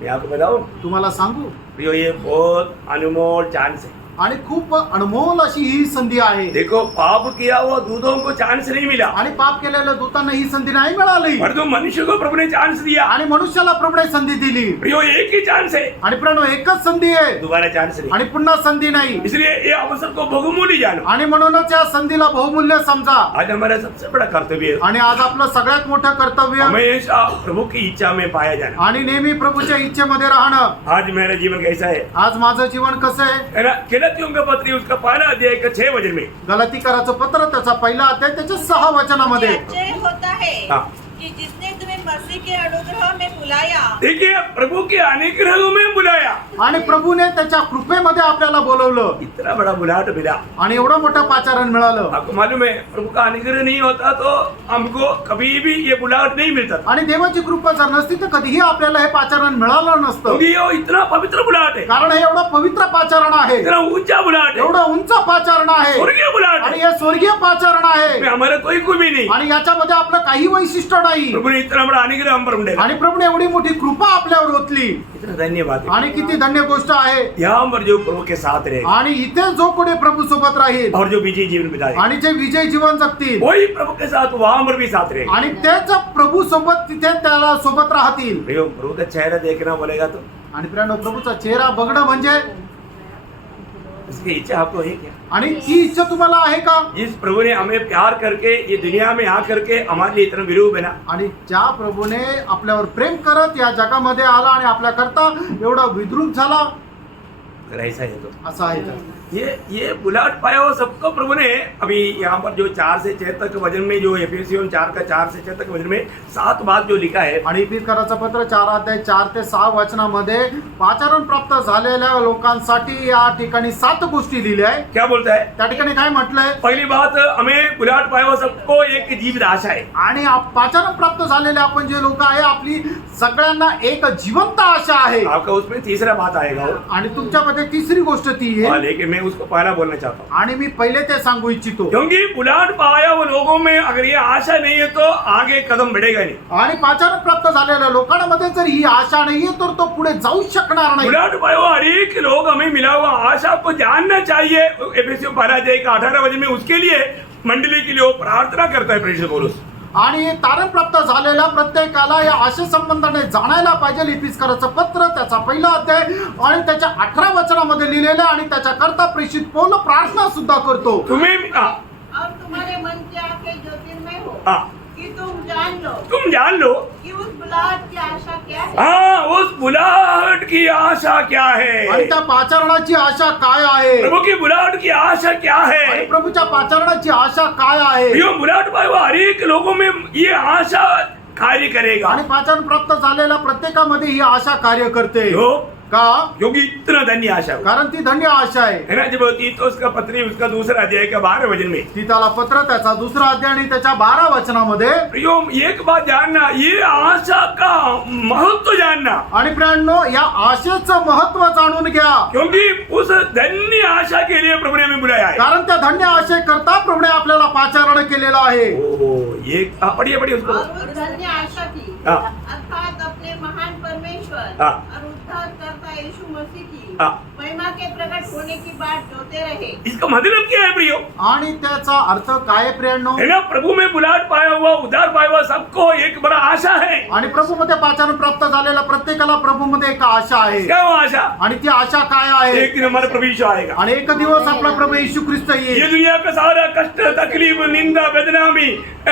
मैं आपको बताऊं, तुम्हाला सांगू, प्रियो, ये बहुत अनमोल चांस है। आणि खूप अनमोल अशी ही संधी आहे। देखो, पाप किया हुआ दूतों को चांस नहीं मिला, आणि पाप केलेल्या दूतांना ही संधी नाही मिळाली, परंतु मनुष्य को प्रभु ने चांस दिया। आणि मनुष्याला प्रभूने संधी दिली। प्रियो, एक ही चांस है, आणि प्रणव एकच संधी आहे, दोबारा चांस नहीं। आणि पुन्हा संधी नाही। इसलिए ये अवसर को बहुमूल्य जानो। आणि म्हणूनच या संधीला बहुमूल्य समजा। आज हमारा सबसे बड़ा कर्तव्य है आणि आज आपलं सगळ्यात मोठं कर्तव्य हमेशा प्रभु की इच्छा में पाया जाना। आणि नेहमी प्रभूच्या इच्छेमध्ये राहणं। आज मेरा जीवन कैसा है? आज माझं जीवन कसं आहे? है ना? गलतियों का पत्री उसका पहला अध्याय का 6 वचन में। गलातीकराचं पत्र त्याचा पहिला अध्याय त्याच्या 6 वचनामध्ये। आश्चर्य होता है हाँ। कि जिसने तुम्हें मसीह के अनुग्रह में बुलाया, देखिए, प्रभु के अनुग्रह में बुलाया, आणि प्रभूने त्याच्या कृपेमध्ये आपल्याला बोलवलं, इतना बड़ा बुलाहट मिला। आणि एवढं मोठं पाचारण मिळालं। आपको मालूम है, प्रभु का अनुग्रह नहीं होता तो हमको कभी भी ये बुलाहट नहीं मिलता, आणि देवाची कृपा जर नसती तर कधीही आपल्याला हे पाचारण मिळालं नसतं, क्योंकि ये इतना पवित्र बुलाहट है, कारण हे एवढं पवित्र पाचारण आहे, इतना ऊंचा बुलाहट है, एवढं उंच पाचारण आहे, स्वर्गीय बुलाहट आणि है। हे स्वर्गीय पाचारण आहे, इसमें हमारा कोई खूबी नहीं, आणि याच्यामध्ये आपलं काही वैशिष्ट्य नाही, प्रभु ने इतना बड़ा अनुग्रह हम पर मिला। आणि प्रभूने एवढी मोठी कृपा आपल्यावर ओतली, इतना धन्यवाद है। आणि किती धन्य गोष्ट आहे। यहाँ पर जो प्रभु के साथ रहे आणि इथे जो कोणी प्रभु सोबत राहील और जो विजय जीवन बिताए, आणि जे विजय जीवन जगतील, वही प्रभु के साथ वहां पर भी साथ रहे। आणि तेच प्रभू सोबत तिथे त्याला सोबत राहतील। प्रभु का चेहरा देखना बोलेगा तो आणि प्रियानो, प्रभूचा चेहरा बघणं म्हणजे, उसकी इच्छा आपको है क्या? आणि ती इच्छा तुम्हाला आहे का? जिस प्रभु ने हमें प्यार करके ये दुनिया में आ करके हमारे लिए इतना विरूप बना, आणि ज्या प्रभूने आपल्यावर प्रेम करत या जगामध्ये आला आणि आपल्या करता एवढा विद्रूप झाला, अगर ऐसा है तो असं आहे का? ये बुलाहट पाया हुआ सबको प्रभु ने अभी यहाँ पर जो 4 से 6 तक वजन में, जो एफेसियों 4 का 4 से 6 तक वजन में 7 बात जो लिखा है, आणि इफिसकाराचं पत्र 4 अध्याय 4 ते 6 वचनामध्ये पाचारण प्राप्त झालेल्या लोकांसाठी या ठिकाणी 7 गोष्टी लिहिल्या आहे। क्या बोलता है? त्या ठिकाणी काय म्हटलंय? पहली बात, हमें बुलाहट पाया हुआ सबको एक जीवित आशा है। आणि पाचारण प्राप्त झालेले आपण जे लोक आहे, आपली सगळ्यांना एक जिवंत आशा आहे। आपका उसमें तीसरा बात आएगा वो, आणि तुमच्यामध्ये तिसरी गोष्ट ती आहे, लेकिन मैं उसको पहला बोलना चाहता हूँ, आणि मी पहिले ते सांगू इच्छितो, क्योंकि बुलाहट पाया हुआ लोगों में अगर ये आशा नहीं है तो आगे कदम बढ़ेगा नहीं। आणि पाचारण प्राप्त झालेल्या लोकांमध्ये जर ही आशा नाहीये तर तो पुढे जाऊ शकणार नाही। बुलाहट पाया हुआ हर एक लोग हमें मिला हुआ आशा को जानना चाहिए। एफेसियों 12 अध्याय का 18 वचन में उसके लिए मंडली के लिए वो प्रार्थना करता है प्रेषित पौलुस। आणि तारण प्राप्त झालेल्या प्रत्येकाला या आशे संबंधाने जाणायला पाहिजे। इफिसकाराचं पत्र त्याचा पहिला अध्याय आणि त्याच्या 18 वचनामध्ये लिहिलेलं, आणि त्याच्या करता प्रेषित पौल प्रार्थना सुद्धा करतो। तुम्हें और तुम्हारे मन की आंखें ज्योतिर्मय हो, हाँ, कि तुम जान लो कि उस बुलाहट की आशा क्या है। हाँ, उस बुलाहट की आशा क्या है, आणि त्या पाचारणाची आशा काय आहे? प्रभु की बुलाहट की आशा क्या आणि है। प्रभूच्या पाचारणाची आशा काय आहे? यो बुलाहट पाया हुआ हर एक लोगों में ये आशा कार्य करेगा, आणि पाचारण प्राप्त झालेल्या प्रत्येकामध्ये ही आशा कार्य करते क्यों? का? क्योंकि इतना धन्य आशा हो। कारण ती धन्य आशा आहे। है ना? जब तीतुस का पत्री उसका दूसरा अध्याय का 12 वचन में, तिथाला पत्र त्याचा दुसरा अध्याय आणि त्याच्या 12 वचनामध्ये, प्रियो, एक बात जानना, ये आशा का महत्व जानना, आणि प्रियांनो, या आशेचं महत्व जाणून घ्या, क्योंकि उस धन्य आशा के लिए प्रभु ने हमें बुलाया है। कारण त्या धन्य आशे करता प्रभूने आपल्याला पाचारण केलेलं आहे। ये पढ़िए उसको। और उस धन्य आशा की, हाँ। अर्थात अपने महान परमेश्वर हाँ। और उद्धारकर्ता यीशु मसीह की हाँ। महिमा के प्रकट होने की बात जोते रहे। इसका मतलब क्या है प्रियो? आणि त्याचा अर्थ काय आहे प्रियांनो? है ना? प्रभु में बुलाहट पाया हुआ, उद्धार पाया हुआ सबको एक बड़ा आशा है। आणि प्रभूमध्ये पाचारण प्राप्त झालेल्या प्रत्येकाला प्रभूमध्ये एक आशा आहे। क्या वो आशा? आणि ती आशा काय आहे? एक दिन हमारा प्रभु यीशु आएगा, आणि एक दिवस आपला प्रभू येशू ख्रिस्त ये येईल, दुनिया का सारा कष्ट, तकलीफ, निंदा, बदनामी,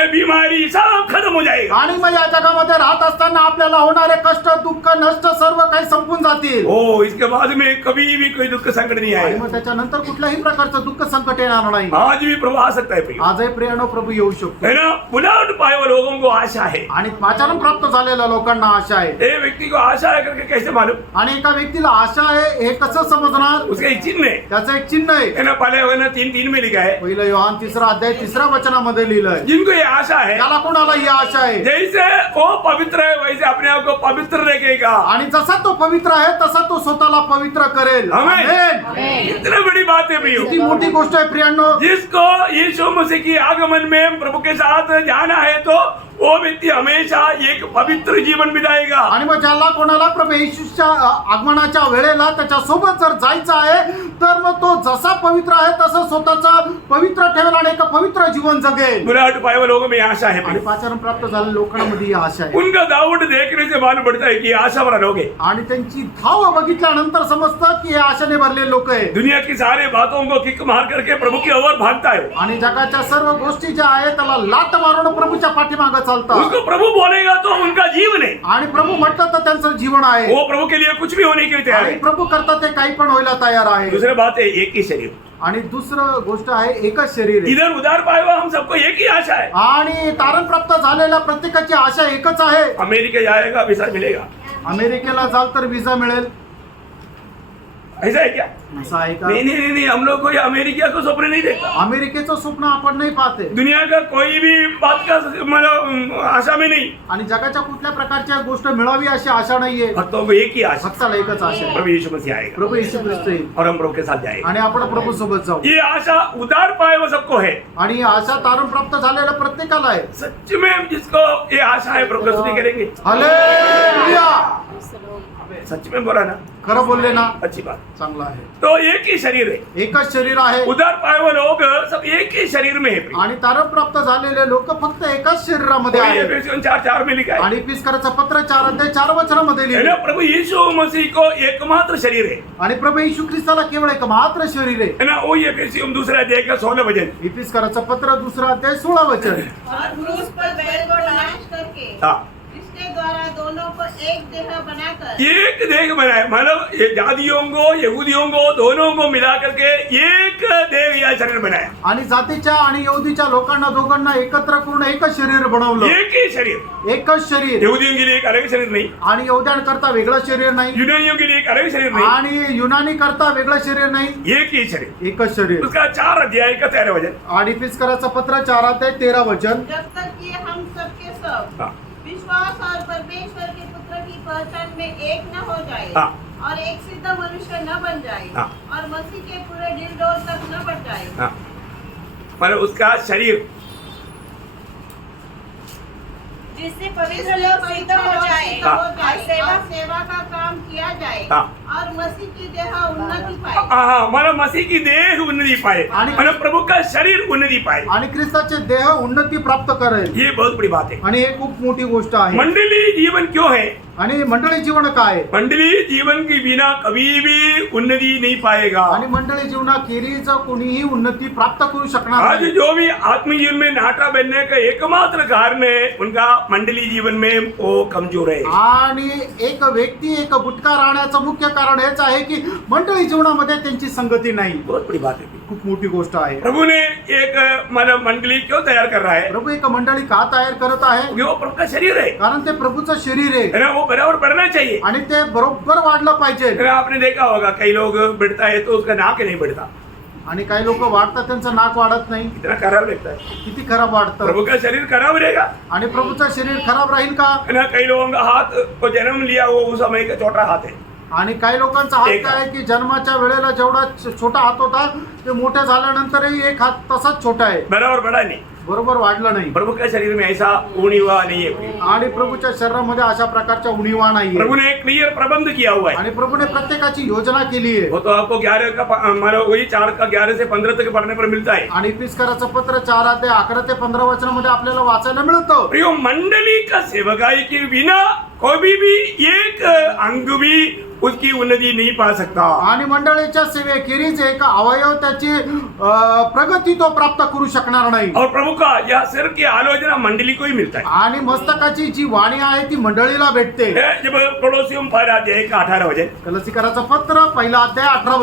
बीमारी सब खत्म हो जाएगा। आणि मग या जगामध्ये राहत असताना आपल्याला होणारे कष्ट, दुःख, नष्ट सर्व काही संपून जातील। ओ इसके बाद में कभी भी कोई दुख संकट नहीं आणि आएगा। मग त्याच्यानंतर कुठल्याही प्रकारचं दुःख संकट येणार नाही. आज भी प्रभु आ सकता है प्रिय, आजही प्रियानो प्रभू येऊ शकतो. है ना। बुलाहट पाए हुए लोगों को आशा है। आणि वाचन प्राप्त झालेल्या लोकांना आशा आहे. ये व्यक्ति को आशा है करके कैसे मालूम? आणि एका व्यक्तीला आशा आहे हे कसं समजणार? उसका एक चिन्ह है, त्याचं एक चिन्ह आहे. है ना। पहले है ना 3:3 में लिखा है, पहिलं योहान 3 अध्याय 3 वचनामध्ये लिहिलंय. जिनको ये आशा है, त्याला कोणाला ही आशा आहे? जैसे वो पवित्र है वैसे अपने आप को पवित्र रखेगा। आणि जसा तो पवित्र आहे तसा तो स्वतःला पवित्र करेल. आमेन। आमेन. इतनी बड़ी बात है प्रियो, किती मोठी गोष्ट आहे प्रियांनो. जिसको यीशु मसीह की आगमन में प्रभु के साथ जाना है तो वो व्यक्ति हमेशा एक पवित्र जीवन बिताएगा। आणि मग ज्याला कोणाला प्रभू येशूच्या आगमनाच्या वेळेला त्याच्या सोबत जर जायचं आहे तर मग तो जसा पवित्र आहे तसं स्वतःचं पवित्र ठेवेल आणि एक पवित्र जीवन जगेल. बुलाहट पाए हुए लोगों में आशा है आणि प्रियो। पाचारण प्राप्त झालेल्या लोकांमध्ये ही आशा आहे. उनका दाऊद देखने से मालूम पड़ता है कि आशा भरा लोग है। आणि त्यांची धाव बघितल्यानंतर समजतं की हे आशाने भरलेले लोक आहेत. दुनिया की सारे बातों को किक मार करके प्रभु की ओर भागता है। आणि जगाच्या सर्व गोष्टी ज्या आहेत त्याला लात मारून प्रभूच्या पाठीमागे चालतात. उसको प्रभु बोलेगा तो उनका जीवन है, आणि प्रभू म्हटलं तर त्यांचं जीवन आहे. वो प्रभु के लिए कुछ भी होने के लिए तैयार आणि है। प्रभू करता ते काही पण व्हायला तयार आहे. दूसरी बात है एक ही शरीर। आणि दुसरं गोष्ट आहे एकच शरीर आहे. इधर उधार पाए हुआ हम सबको एक ही आशा है। आणि तारण प्राप्त झालेल्या प्रत्येकाची आशा एकच आहे. अमेरिका जाएगा वीसा मिलेगा, अमेरिकेला जाल तर विजा मिळेल ऐसा है क्या? असं आहे का? नहीं नहीं नहीं नहीं, हम लोग कोई अमेरिका को स्वप्न नहीं देखता। अमेरिकेचं स्वप्न आपण नाही पाहते. दुनिया का कोई भी बात का मतलब आशा में नहीं, आणि जगाच्या कुठल्या प्रकारच्या गोष्ट मिळावी अशी आशा नाहीये. भक्तों को एक ही आशा, भक्ताला एकच आशा आहे. प्रभु यीशु मसीह आएगा प्रभू येशू ख्रिस्त येईल और हम प्रभु के साथ जाएंगे। आणि आपण प्रभू सोबत जाऊ. ये आशा उधार पाए हुए सबको है। आणि ही आशा तारण प्राप्त झालेल्या प्रत्येकाला आहे. सच में जिसको ये आशा है प्रभु का स्तुति करेंगे। हालेलुया. सच में बोला ना, खरं बोलले ना, अच्छी बात। चांगलं आहे. तो एक ही शरीर है, एकच शरीर आहे. उधार पाए हुए लोग सब एक ही शरीर में है। आणि तारण प्राप्त झालेले लोक फक्त एकाच शरीरामध्ये आहेत. एफेसियन 4:4 में लिखा है, आणि पिस्कराचं पत्र 4 अध्याय 4 वचनामध्ये है लिहिलं. ना। प्रभु यीशु मसीह को एकमात्र शरीर है, आणि प्रभू येशू ख्रिस्ताला केवळ एक मात्र शरीर आहे. है ना। वो एफेसियन 2 अध्याय का 16 वचन। इफिसकाराचं पत्र 2 अध्याय 16 वचन. और क्रूस पर बैल को नाश करके हाँ, इसके द्वारा दोनों को एक देह बनाकर एक देह बनाए, मतलब ये जातियों को यहूदियों को दोनों को मिला करके एक देह या शरीर बनाया। आणि जातीच्या आणि यहुदीच्या लोकांना दोघांना एकत्र करून एकच शरीर बनवलं. एक ही शरीर, एकच शरीर. यहूदियों के लिए एक अलग शरीर नहीं, आणि यहुद्यांकरता वेगळं शरीर नाही. यूनानियों के लिए एक अलग शरीर नहीं, आणि युनानी करता वेगळं शरीर नाही. एक ही शरीर। एकच शरीर. उसका 4 अध्याय का 13 वचन। आणि इफिसकाराचं पत्र 4 अध्याय 13 वचन. जब तक कि हम सबके सब हाँ, विश्वास और परमेश्वर के पुत्र की पहचान में एक न हो जाए हाँ। और एक सिद्ध मनुष्य न बन जाए हाँ। और मसीह के पूरे डिलडोल तक न बढ़ जाए। हाँ, मतलब उसका शरीर जिससे पवित्र लोग सिद्ध हो जाए हाँ। और सेवा का काम किया जाए हाँ। और मसीह की देह उन्नति पाए। हाँ, मतलब मसीह की देह उन्नति पाए, आणि- मतलब प्रभु का शरीर उन्नति पाए। आणि ख्रिस्ताचे देह उन्नती प्राप्त करेल. ये बहुत बड़ी बात है। आणि हे खूप मोठी गोष्ट आहे. मंडली जीवन क्यों है? आणि मंडळी जीवन काय आहे? मंडली जीवन के बिना कभी भी उन्नति नहीं पाएगा। आणि मंडळी जीवनाखेरीज कोणीही उन्नती प्राप्त करू शकणार आज नाही. जो भी आत्मिक जीवन में नाटा बनने का एकमात्र कारण है उनका मंडली जीवन में वो कमजोर है। आणि एक व्यक्ती एक गुटखा राहण्याचं मुख्य कारण हेच आहे की मंडळी जीवनामध्ये त्यांची संगती नाही. बहुत बड़ी बात है। खूप मोठी गोष्ट आहे. प्रभु ने एक मतलब मंडली क्यों तैयार कर रहा है? प्रभू एक मंडळी का तयार करत आहे? क्योंकि वो प्रभु का शरीर है, कारण ते प्रभूचं शरीर आहे है ना। वो बराबर बढ़ना चाहिए, आणि ते बरोबर वाढलं पाहिजे. है ना। आपने देखा होगा कई लोग बढ़ता है तो उसका नाक नहीं बढ़ता, आणि काही लोक वाढतात त्यांचं नाक वाढत नाही. इतना खराब लगता है। किती खराब वाढतं. प्रभु का शरीर खराब रहेगा, आणि प्रभूचं शरीर खराब राहील का? है ना। कई लोगों का हाथ को जन्म लिया वो उस समय का छोटा हाथ है, आणि काही लोकांचा हात एक काय आहे की जन्माच्या वेळेला जेवढा छोटा हात होता ते मोठे झाल्यानंतरही एक हात तसाच छोटा आहे, बराबर बड़ा नहीं। बरोबर वाढलं नाही. प्रभु के शरीर में ऐसा उणीवा नहीं है। आणि प्रभूच्या शरीरामध्ये अशा प्रकारच्या उणीवा नाहीये. प्रभु ने एक क्लियर प्रबंध किया हुआ है। आणि प्रभूने प्रत्येकाची योजना केली आहे. वो तो आपको 11 का मतलब वही 4 का 11 से 15 तक पढ़ने पर मिलता है। आणि इफिसकाराचं पत्र 4 अध्याय 11 ते 15 वचनामध्ये आपल्याला वाचायला मिळतं. प्रियो, मंडली का सेवकाई के बिना कोई भी एक अंग भी उसकी उन्नति नहीं पा सकता। आणि मंडळीच्या सेवेखेरीज एक अवयव त्याची प्रगती तो प्राप्त करू शकणार नाही. और प्रभु का यह सिर की आलोचना मंडली को ही मिलता है। आणि मस्तकाची जी वाणी आहे ती मंडळीला भेटते. जब कोलोसियम 1:18 कलसीकराचं पत्र 1:18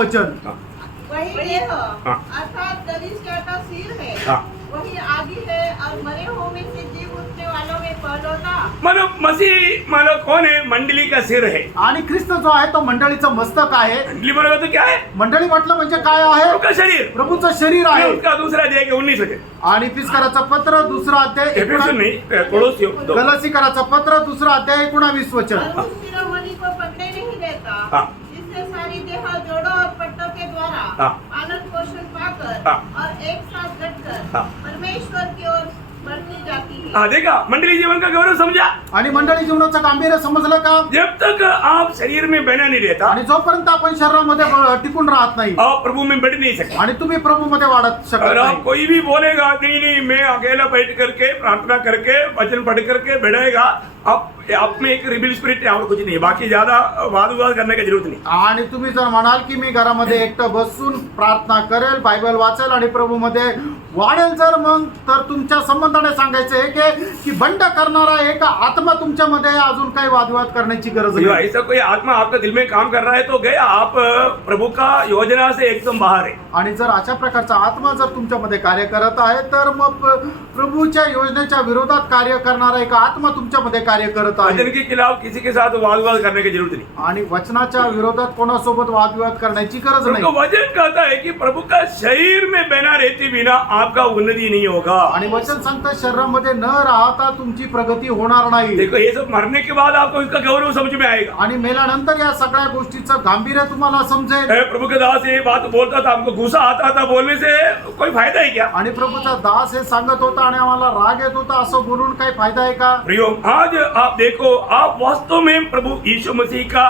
वही देह हाँ। अर्थात कलीसिया का सिर है, हाँ। वही आदि है और मरे हुओं में से जी उठने वालों में पहलौठा। मतलब मसीह मतलब कौन है? मंडली का सिर है। आणि ख्रिस्त जो आहे तो मंडळीचं मस्तक आहे. मंडली मतलब तो क्या है? मंडळी म्हटलं म्हणजे काय आहे? प्रभु का शरीर। प्रभूचं शरीर है आहे. उसका दूसरा अध्याय के 19 आणि फिसकराचं पत्र 2 एफेसोस नहीं, कोलोसियम 2। कलसीकराचं पत्र 2 19 वचन. और उस शिरोमणि को पकड़े नहीं देता, हाँ। जिससे सारी देह जोड़ों और पट्टों के द्वारा हाँ। पालन पोषण पाकर हाँ। और एक साथ डटकर हाँ। परमेश्वर की ओर बढ़ती जाती है। हाँ, देखा मंडली जीवन का गौरव समझा। आणि मंडळी जीवनाचं गांभीर्य समजलं का? जब तक आप शरीर में बना नहीं रहता आणि जोपर्यंत आपण शरीरामध्ये टिकून राहत नाही आप प्रभु में बढ़ नहीं सकते। आणि तुम्ही प्रभूमध्ये वाढत शकत अगर आप नाही. कोई भी बोलेगा नहीं नहीं मैं अकेला बैठ करके प्रार्थना करके वचन पढ़ करके बैठेगा, आप में एक रिबिल स्पिरिट है और कुछ नहीं, बाकी ज्यादा वाद विवाद करने की जरूरत नहीं। आणि तुम्ही जर म्हणाल की मी घरामध्ये एकटं बसून प्रार्थना करेल, बायबल वाचेल आणि प्रभूमध्ये वाढेल जर, मग तर तुमच्या संबंधाने सांगायचं आहे की बंड करणारा एक आत्मा तुमच्यामध्ये आहे, अजून काही वादविवाद करण्याची गरज जो नाही. ऐसा कोई आत्मा आपके दिल में काम कर रहा है तो गया, आप प्रभु का योजना से एकदम बाहर है। आणि जर अशा प्रकारचा आत्मा जर तुमच्यामध्ये कार्य करत आहे तर मग प्रभूच्या योजनेच्या विरोधात कार्य करणारा एक आत्मा तुमच्यामध्ये कार्य करत वचन आहे. के खिलाफ किसी के साथ वाद विवाद करने की जरूरत नहीं। आणि वचनाच्या विरोधात कोणासोबत वादविवाद करण्याची गरज उनको नाही. वचन कहता है कि प्रभु का शरीर में बना रहते बिना आपका उन्नति नहीं होगा। आणि वचन सांगतं शरीरामध्ये न राहता तुमची प्रगती होणार नाही. देखो ये सब मरने के बाद आपको इसका गौरव समझ में आएगा। आणि मेल्यानंतर या सगळ्या गोष्टीचं गांभीर्य तुम्हाला समजेल. प्रभु के दास ये बात बोलता था, हमको गुस्सा आता था, बोलने से कोई फायदा है क्या? आणि प्रभूचा दास हे सांगत होता आणि आम्हाला राग येत होता, असं बोलून काही फायदा आहे का? प्रियो, आज आप देखो, आप वास्तव में प्रभु यीशु मसीह का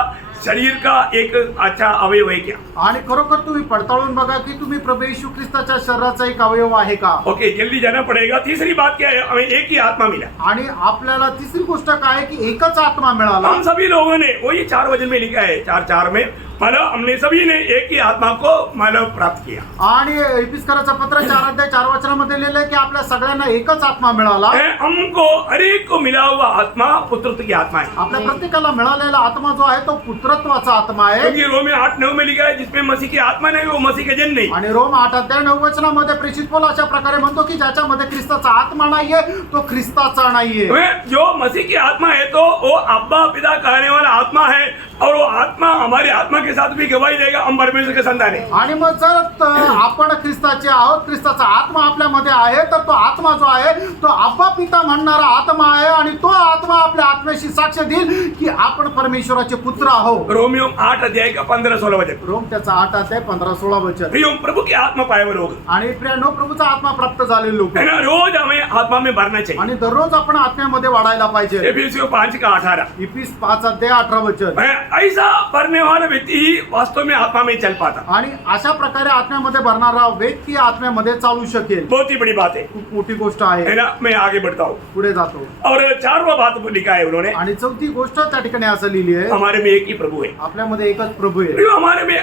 शरीर का एक अच्छा अवयव है क्या? आणि खरोखर तुम्ही पडताळून बघा की तुम्ही प्रभू येशू ख्रिस्ताच्या शरीराचा एक अवयव आहे का? ओके, जल्दी जाना पड़ेगा। तीसरी बात क्या है? हमें एक ही आत्मा मिला। आणि आपल्याला तिसरी गोष्ट काय आहे की एकच आत्मा मिळाला. हम सभी लोगों ने, वही 4 वचन में लिखा है, 4:4 में, मतलब हमने सभी ने एक ही आत्मा को मतलब प्राप्त किया। आणि इफिसकराचं पत्र 4:4 लिहिलंय की आपल्या सगळ्यांना एकच आत्मा मिळाला. हमको हर एक को मिला हुआ आत्मा पुत्रत्व की आत्मा है। आपल्या प्रत्येकाला मिळालेला आत्मा जो आहे तो पुत्रत्वाचा आत्मा आहे. क्योंकि रोमे 8:9 में लिखा है, जिसमें मसीह की आत्मा नहीं वो मसीह के जन नहीं। आणि रोम 8:9 प्रेषित पौल अशा प्रकारे म्हणतो की ज्याच्यामध्ये ख्रिस्ताचा आत्मा नाहीये तो ख्रिस्ताचा नाहीये. जो मसीह की आत्मा है तो वो अब्बा पिता कहने वाला आत्मा है, और वो आत्मा हमारे आत्मा के साथ भी गवाही देगा, हम परमेश्वर के संतान है। आणि मग जर आपण ख्रिस्ताचे आहोत, ख्रिस्ताचा आत्मा आपल्यामध्ये आहे, तर तो आत्मा जो आहे तो अब्बा पिता म्हणणारा आत्मा आहे आणि तो आत्मा आपल्या आत्म्याशी साक्ष देईल की आपण परमेश्वराचे पुत्र आहोत. रोमियो 8:15-16 वचन। रोम त्याचा 8:15-16 वचन. प्रियो, प्रभु की आत्मा पाए हुए लोग आणि प्रियानो, प्रभूचा आत्मा प्राप्त झालेले लोक है ना, रोज हमें आत्मा में भरना चाहिए। आणि दररोज आपण आत्म्यामध्ये वाढायला पाहिजे. एफिसियों 5:18। इफिस 5:18 वचन. ऐसा भरने वाला व्यक्ति ही वास्तव में आत्मा में चल पाता। आणि अशा प्रकारे आत्म्यामध्ये भरणारा व्यक्ती आत्म्यामध्ये चालू शकेल. बहुत ही बड़ी बात है खूप मोठी गोष्ट आहे. ना। मैं आगे बढ़ता हूँ पुढे जातो. और 4वां बात लिखा है उन्होंने, आणि चौथी गोष्ट त्या ठिकाणी असं लिहिली आहे, हमारे में एक ही प्रभु है। आपल्यामध्ये एकच प्रभू आहे. प्रियो,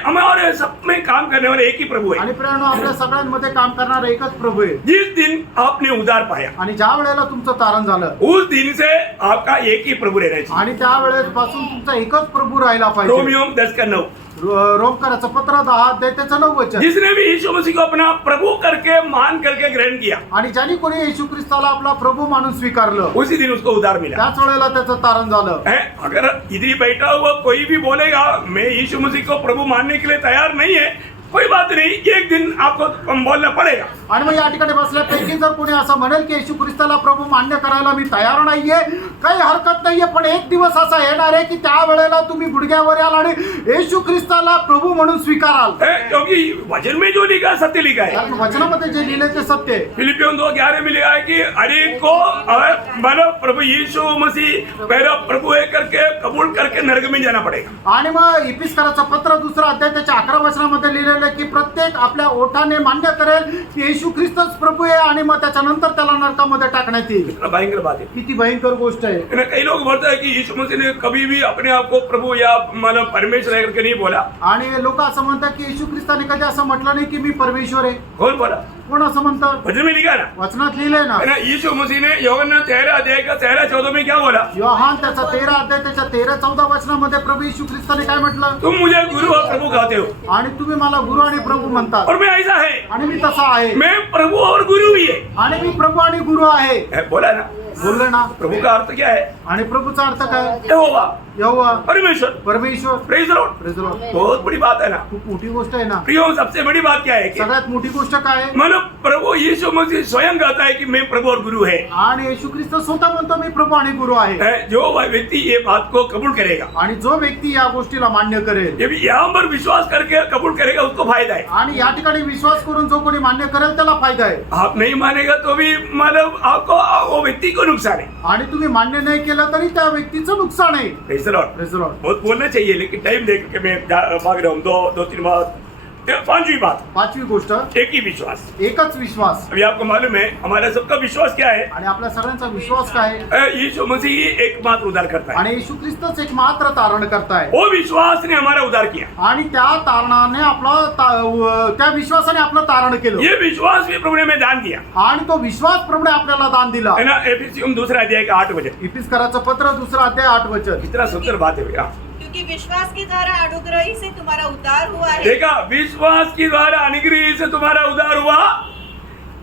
हमारे सब में काम करने वाले एक ही प्रभु है। आणि प्रियानो, आपल्या सगळ्यांमध्ये काम करणारा एकच प्रभू आहे. जिस दिन आपने उद्धार पाया, आणि ज्या वेळेला तुमचं तारण झालं उस दिन से आपका एक ही प्रभु रहना चाहिए। आणि त्या वेळेपासून तुमचा एकच प्रभू राहिला पाहिजे. रोमियो 10:9। रोमकराचं पत्र 10:9 वचन. जिसने भी यीशु मसीह को अपना प्रभु करके मान करके ग्रहण किया, आणि ज्याने कोणी येशू ख्रिस्ताला आपला प्रभू मानून स्वीकारलं उसी दिन उसको उद्धार मिला त्याच वेळेला त्याचं तारण झालं. है। अगर इधर बैठा हुआ कोई भी बोलेगा मैं यीशु मसीह को प्रभु मानने के लिए तैयार नहीं है, कोई बात नहीं, एक दिन आपको बोलना पड़ेगा। आणि मग या ठिकाणी बसल्यापैकी जर कोणी असं म्हणेल की येशू ख्रिस्ताला प्रभू मान्य करायला मी तयार नाहीये, काही हरकत नाहीये, पण एक दिवस असा येणार आहे की त्या वेळेला तुम्ही गुडघ्यावर याल आणि येशू ख्रिस्ताला प्रभू म्हणून स्वीकाराल. क्योंकि वचन में जो लिखा सत्य लिखा है। कारण वचनामध्ये जे लिहिले ते सत्य आहे. फिलिपियों 2:11 में लिखा है कि हर एक को मानो प्रभु यीशु मसीह पहला प्रभु है करके कबूल करके नरक में जाना पड़ेगा। आणि मग इफिसकराचं पत्र 2 अध्याय त्याच्या 11 वचनामध्ये लिहिलेलं आहे की प्रत्येक आपल्या ओठाने मान्य करेल की येशू येशू ख्रिस्तच प्रभू आहे आणि मग त्याच्यानंतर त्याला नरकामध्ये टाकण्यात येईल. कितना भयंकर बात है. किती भयंकर गोष्ट आहे. है ना, कई लोग बोलते हैं कि यीशु मसीह ने कभी भी अपने आप को प्रभु या मतलब परमेश्वर है करके नहीं बोला. आणि लोक असं म्हणतात की येशू ख्रिस्ताने कधी असं म्हटलं नाही की मी परमेश्वर आहे. कौन बोला? कोण असं म्हणतात? वचन में लिखा है ना. वचनात लिहिलंय ना. है ना, यीशु मसीह ने यूहन्ना 13 अध्याय का 13-14 में क्या बोला? योहान त्याचा 13 अध्याय त्याच्या 13-14 वचनामध्ये प्रभू येशू ख्रिस्ताने काय म्हटलं? तुम मुझे गुरु और प्रभु कहते हो आणि तुम्ही मला गुरु आणि प्रभू म्हणतात और मैं ऐसा है, आणि मी तसा आहे मैं प्रभु और गुरु भी है. आणि मी प्रभू आणि गुरु आहे. बोला ना. बोललं ना. प्रभु का अर्थ क्या है? आणि प्रभूचा अर्थ काय? यहोवा, यहोवा, परमेश्वर. परमेश्वर. Praise the Lord. Praise the Lord. बहुत बड़ी बात है ना. खूप मोठी गोष्ट आहे ना. प्रियो, सबसे बड़ी बात क्या है कि सगळ्यात मोठी गोष्ट काय आहे? मतलब प्रभु यीशु मसीह स्वयं कहता है कि मैं प्रभु और गुरु है. आणि येशू ख्रिस्त स्वतः म्हणतो मी प्रभू आणि गुरु आहे. जो वह व्यक्ति ये बात को कबूल करेगा, आणि जो व्यक्ती या गोष्टीला मान्य करेल ये भी यहाँ पर विश्वास करके कबूल करेगा, उसको फायदा है. आणि या ठिकाणी विश्वास करून जो कोणी मान्य करेल त्याला फायदा आहे. आप नहीं मानेगा तो भी मतलब आपको वो व्यक्ति को नुकसान है. आणि तुम्ही मान्य नाही केलं तरी त्या व्यक्तीचं नुकसान आहे. Praise the Lord. Praise the Lord. बहुत बोलना चाहिए लेकिन टाइम देख के मैं भाग रहा हूँ. दो तीन बात. 5वीं बात, पाचवी गोष्ट एक ही विश्वास. एकच विश्वास. अभी आपको मालूम है हमारा सबका विश्वास क्या है? आणि आपल्या सगळ्यांचा विश्वास काय आहे? यीशु मसीह ही एकमात्र उद्धार करता है. आणि येशू ख्रिस्तच एक मात्र तारण करताय. वो विश्वास ने हमारा उद्धार किया. आणि त्या तारणाने त्या विश्वासाने आपलं तारण केलं. ये विश्वास भी प्रभु ने हमें दान दिया. आणि तो विश्वास प्रभूने आपल्याला दान दिला. है ना. एफिसियम 2 अध्याय का 8 वचन. इफिसकराचं पत्र 2 अध्याय 8 वचन. कितना सुंदर बात है भैया. क्योंकि विश्वास के द्वारा अनुग्रह ही से तुम्हारा उद्धार हुआ है. देखा, विश्वास के द्वारा अनुग्रह से तुम्हारा उद्धार हुआ.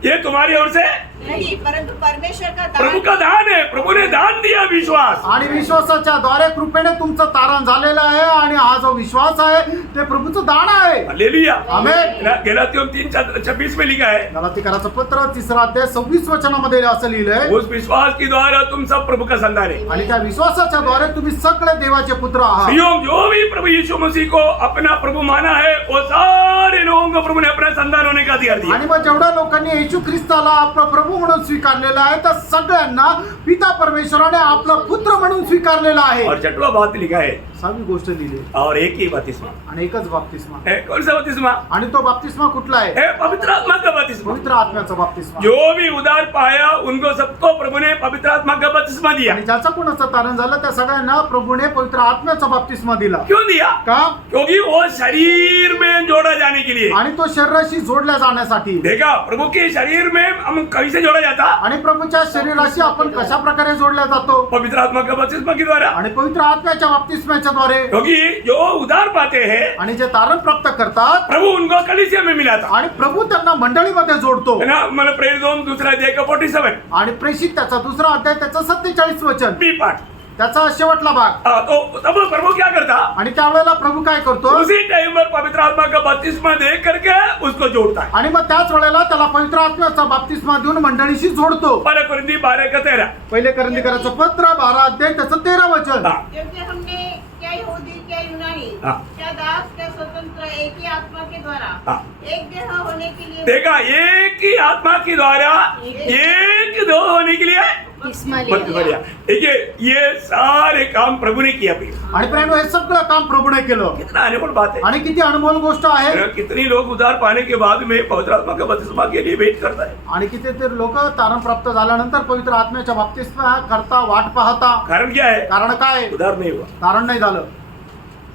ये तुम्हारी ओर से नहीं, परंतु परमेश्वर का दान. प्रभु का दान है. प्रभु ने दान दिया विश्वास. आणि विश्वासाच्या द्वारे कृपेने तुमचं तारण झालेलं आहे आणि हा जो विश्वास आहे ते प्रभूचं दान आहे. हालेलुया. आमेन. गलातियों 3:26 में लिखा है, गलातिकराचं पत्र 3 अध्याय 26 वचनामध्ये असं लिहिलंय, उस विश्वास के द्वारा तुम सब प्रभु का संतान है. आणि त्या विश्वासाच्या द्वारे तुम्ही सगळे देवाचे पुत्र आहात. प्रियो, जो भी प्रभु यीशु मसीह को अपना प्रभु माना है वो सारे लोगों को प्रभु ने अपना संतान होने का अधिकार दिया. आणि मग जेवढ्या लोकांनी येशू ख्रिस्ताला आपला प्रभू म्हणून स्वीकारलेला आहे त्या सगळ्यांना पिता परमेश्वराने आपला पुत्र म्हणून स्वीकारलेला आहे. और 6वां बात लिखा है, 6वी गोष्ट लिहिली और एक ही बपतिस्मा. आणि एकच बाप्तिस्मा. कौन सा बपतिस्मा? आणि तो बाप्तिस्मा कुठला आहे? है पवित्र आत्मा का बपतिस्मा. पवित्र आत्म्याचा बाप्तिस्मा. जो भी उद्धार पाया उनको सबको प्रभु ने पवित्र आत्मा का बपतिस्मा दिया. आणि ज्याचं कोणाचं तारण झालं त्या सगळ्यांना प्रभूने पवित्र आत्म्याचा बाप्तिस्मा दिला. क्यों दिया? का? क्योंकि वो शरीर में जोड़ा जाने के लिए. आणि तो शरीराशी जोडल्या जाण्यासाठी. देखा, प्रभु के शरीर में हम कैसे जोड़ा जाता? आणि प्रभूच्या शरीराशी आपण कशा प्रकारे जोडल्या जातो? पवित्र आत्मा का बपतिस्मा के द्वारा. आणि पवित्र आत्म्याच्या बाप्तिस्म्याच्या द्वारे. क्योंकि जो उद्धार पाते हैं आणि जे तारण प्राप्त करतात प्रभु उनको कलीसिया में मिलाता. आणि प्रभू त्यांना मंडळीमध्ये जोडतो. है ना. मतलब प्रेरितों 2 अध्याय का 47 आणि प्रेषित त्याचा 2 अध्याय त्याचा 47 वचन बी पाठ. त्याचा शेवटला भाग. तो तब प्रभु क्या करता? आणि त्यावेळेला प्रभू काय करतो? उसी टाइम पर पवित्र आत्मा का बपतिस्मा दे करके उसको जोड़ता है. आणि मग त्याच वेळेला त्याला पवित्र आत्म्याचा बाप्तिस्मा देऊन मंडळीशी जोडतो. 1 कोरिन्थी 12 का 13. पहिले करंदीकराचं पत्र 12 अध्याय त्याचं 13 वचन. हाँ. क्योंकि हमने क्या यहूदी क्या यूनानी, हाँ. क्या दास क्या स्वतंत्र, एक ही आत्मा के द्वारा हाँ. एक देह होने के लिए. देखा, एक ही आत्मा के द्वारा एक दो होने के लिए बाप्तिस्मा बहुत लिया. बढ़िया. देखिए, ये सारे काम प्रभु ने किया भैया. आणि प्रेम हे सगळं काम प्रभूने केलं. कितना अनमोल बात है. आणि किती अनमोल गोष्ट आहे. कितनी लोग उद्धार पाने के बाद में पवित्र आत्मा का बपतिस्मा के लिए वेट करता है. आणि कितीतरी लोक तारण प्राप्त झाल्यानंतर पवित्र आत्म्याच्या बाप्तिस्मा करता वाट पाहता. कारण क्या है? कारण काय? उद्धार नहीं हुआ. तारण नाही झालं.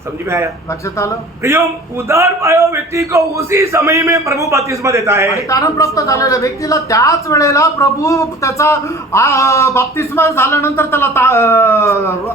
समझ में आया? लक्षात आलं. प्रियो, उद्धार पाया व्यक्ति को उसी समय में प्रभु बपतिस्मा देता आणि है. तारण प्राप्त झालेल्या व्यक्तीला त्याच वेळेला प्रभू त्याचा बाप्तिस्मा झाल्यानंतर त्याला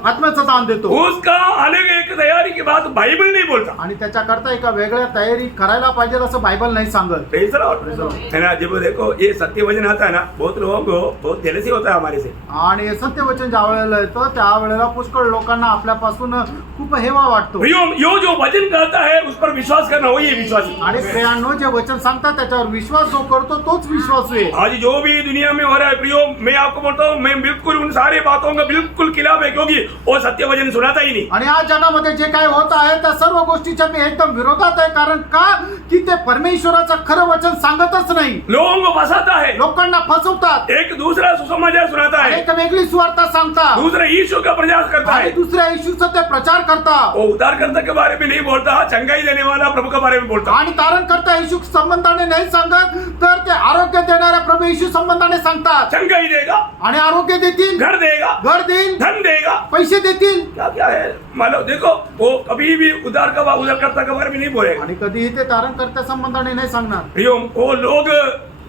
आत्म्याचं दान देतो. उसका अलग एक तैयारी की बात बाइबल नहीं बोलता. आणि त्याच्याकरता एका वेगळ्या तयारी करायला पाहिजे असं बायबल नाही सांगत. Praise the Lord. है ना. जब देखो ये सत्य वचन आता है ना, बहुत लोगों को बहुत जेलसी होता है हमारे से. आणि सत्यवचन ज्या वेळेला येतं त्या वेळेला पुष्कळ लोकांना आपल्यापासून खूप हेवा वाटतो. प्रियो, यो जो वचन कहता है उस पर विश्वास करना, वही है विश्वासी. आणि स्त्रियांनो जे वचन सांगतात त्याच्यावर विश्वास जो करतो तोच विश्वासू आहे. आज जो भी दुनिया में हो रहा है प्रियो, मैं आपको बोलता हूँ, मैं बिल्कुल उन सारे बातों का बिल्कुल खिलाफ है, क्योंकि वो सत्य वचन सुनाता ही नहीं. आणि आज जगामध्ये जे काय होत आहे त्या सर्व गोष्टीच्या मी एकदम विरोधात आहे. कारण का? की ते परमेश्वराचं खरं वचन सांगतच नाही. लोगों को फंसाता है. लोकांना फसवतात. एक दूसरा सुसमाचार सुनाता है. एक वेगळी सुवार्ता सांगतात. दूसरा यीशु का प्रचार करता आणि है. दुसऱ्या येशूचा ते प्रचार करतात. वो उद्धार उद्धारकर्ता के बारे में नहीं बोलता, चंगाई देने वाला प्रभु के बारे में बोलता। आणि तारणकर्ता येशू संबंधाने नाही सांगत, तर ते आरोग्य देणाऱ्या प्रभू येशू संबंधाने सांगतात. चंगाई देगा, आणि आरोग्य देतील, घर देगा, घर देईल, धन देगा, पैसे देतील. क्या क्या है मतलब देखो, वो कभी भी उद्धारकर्ता के बारे में नहीं बोलेगा। आणि कधीही ते तारणकर्त्या संबंधाने नाही सांगणार. प्रियो, वो लोग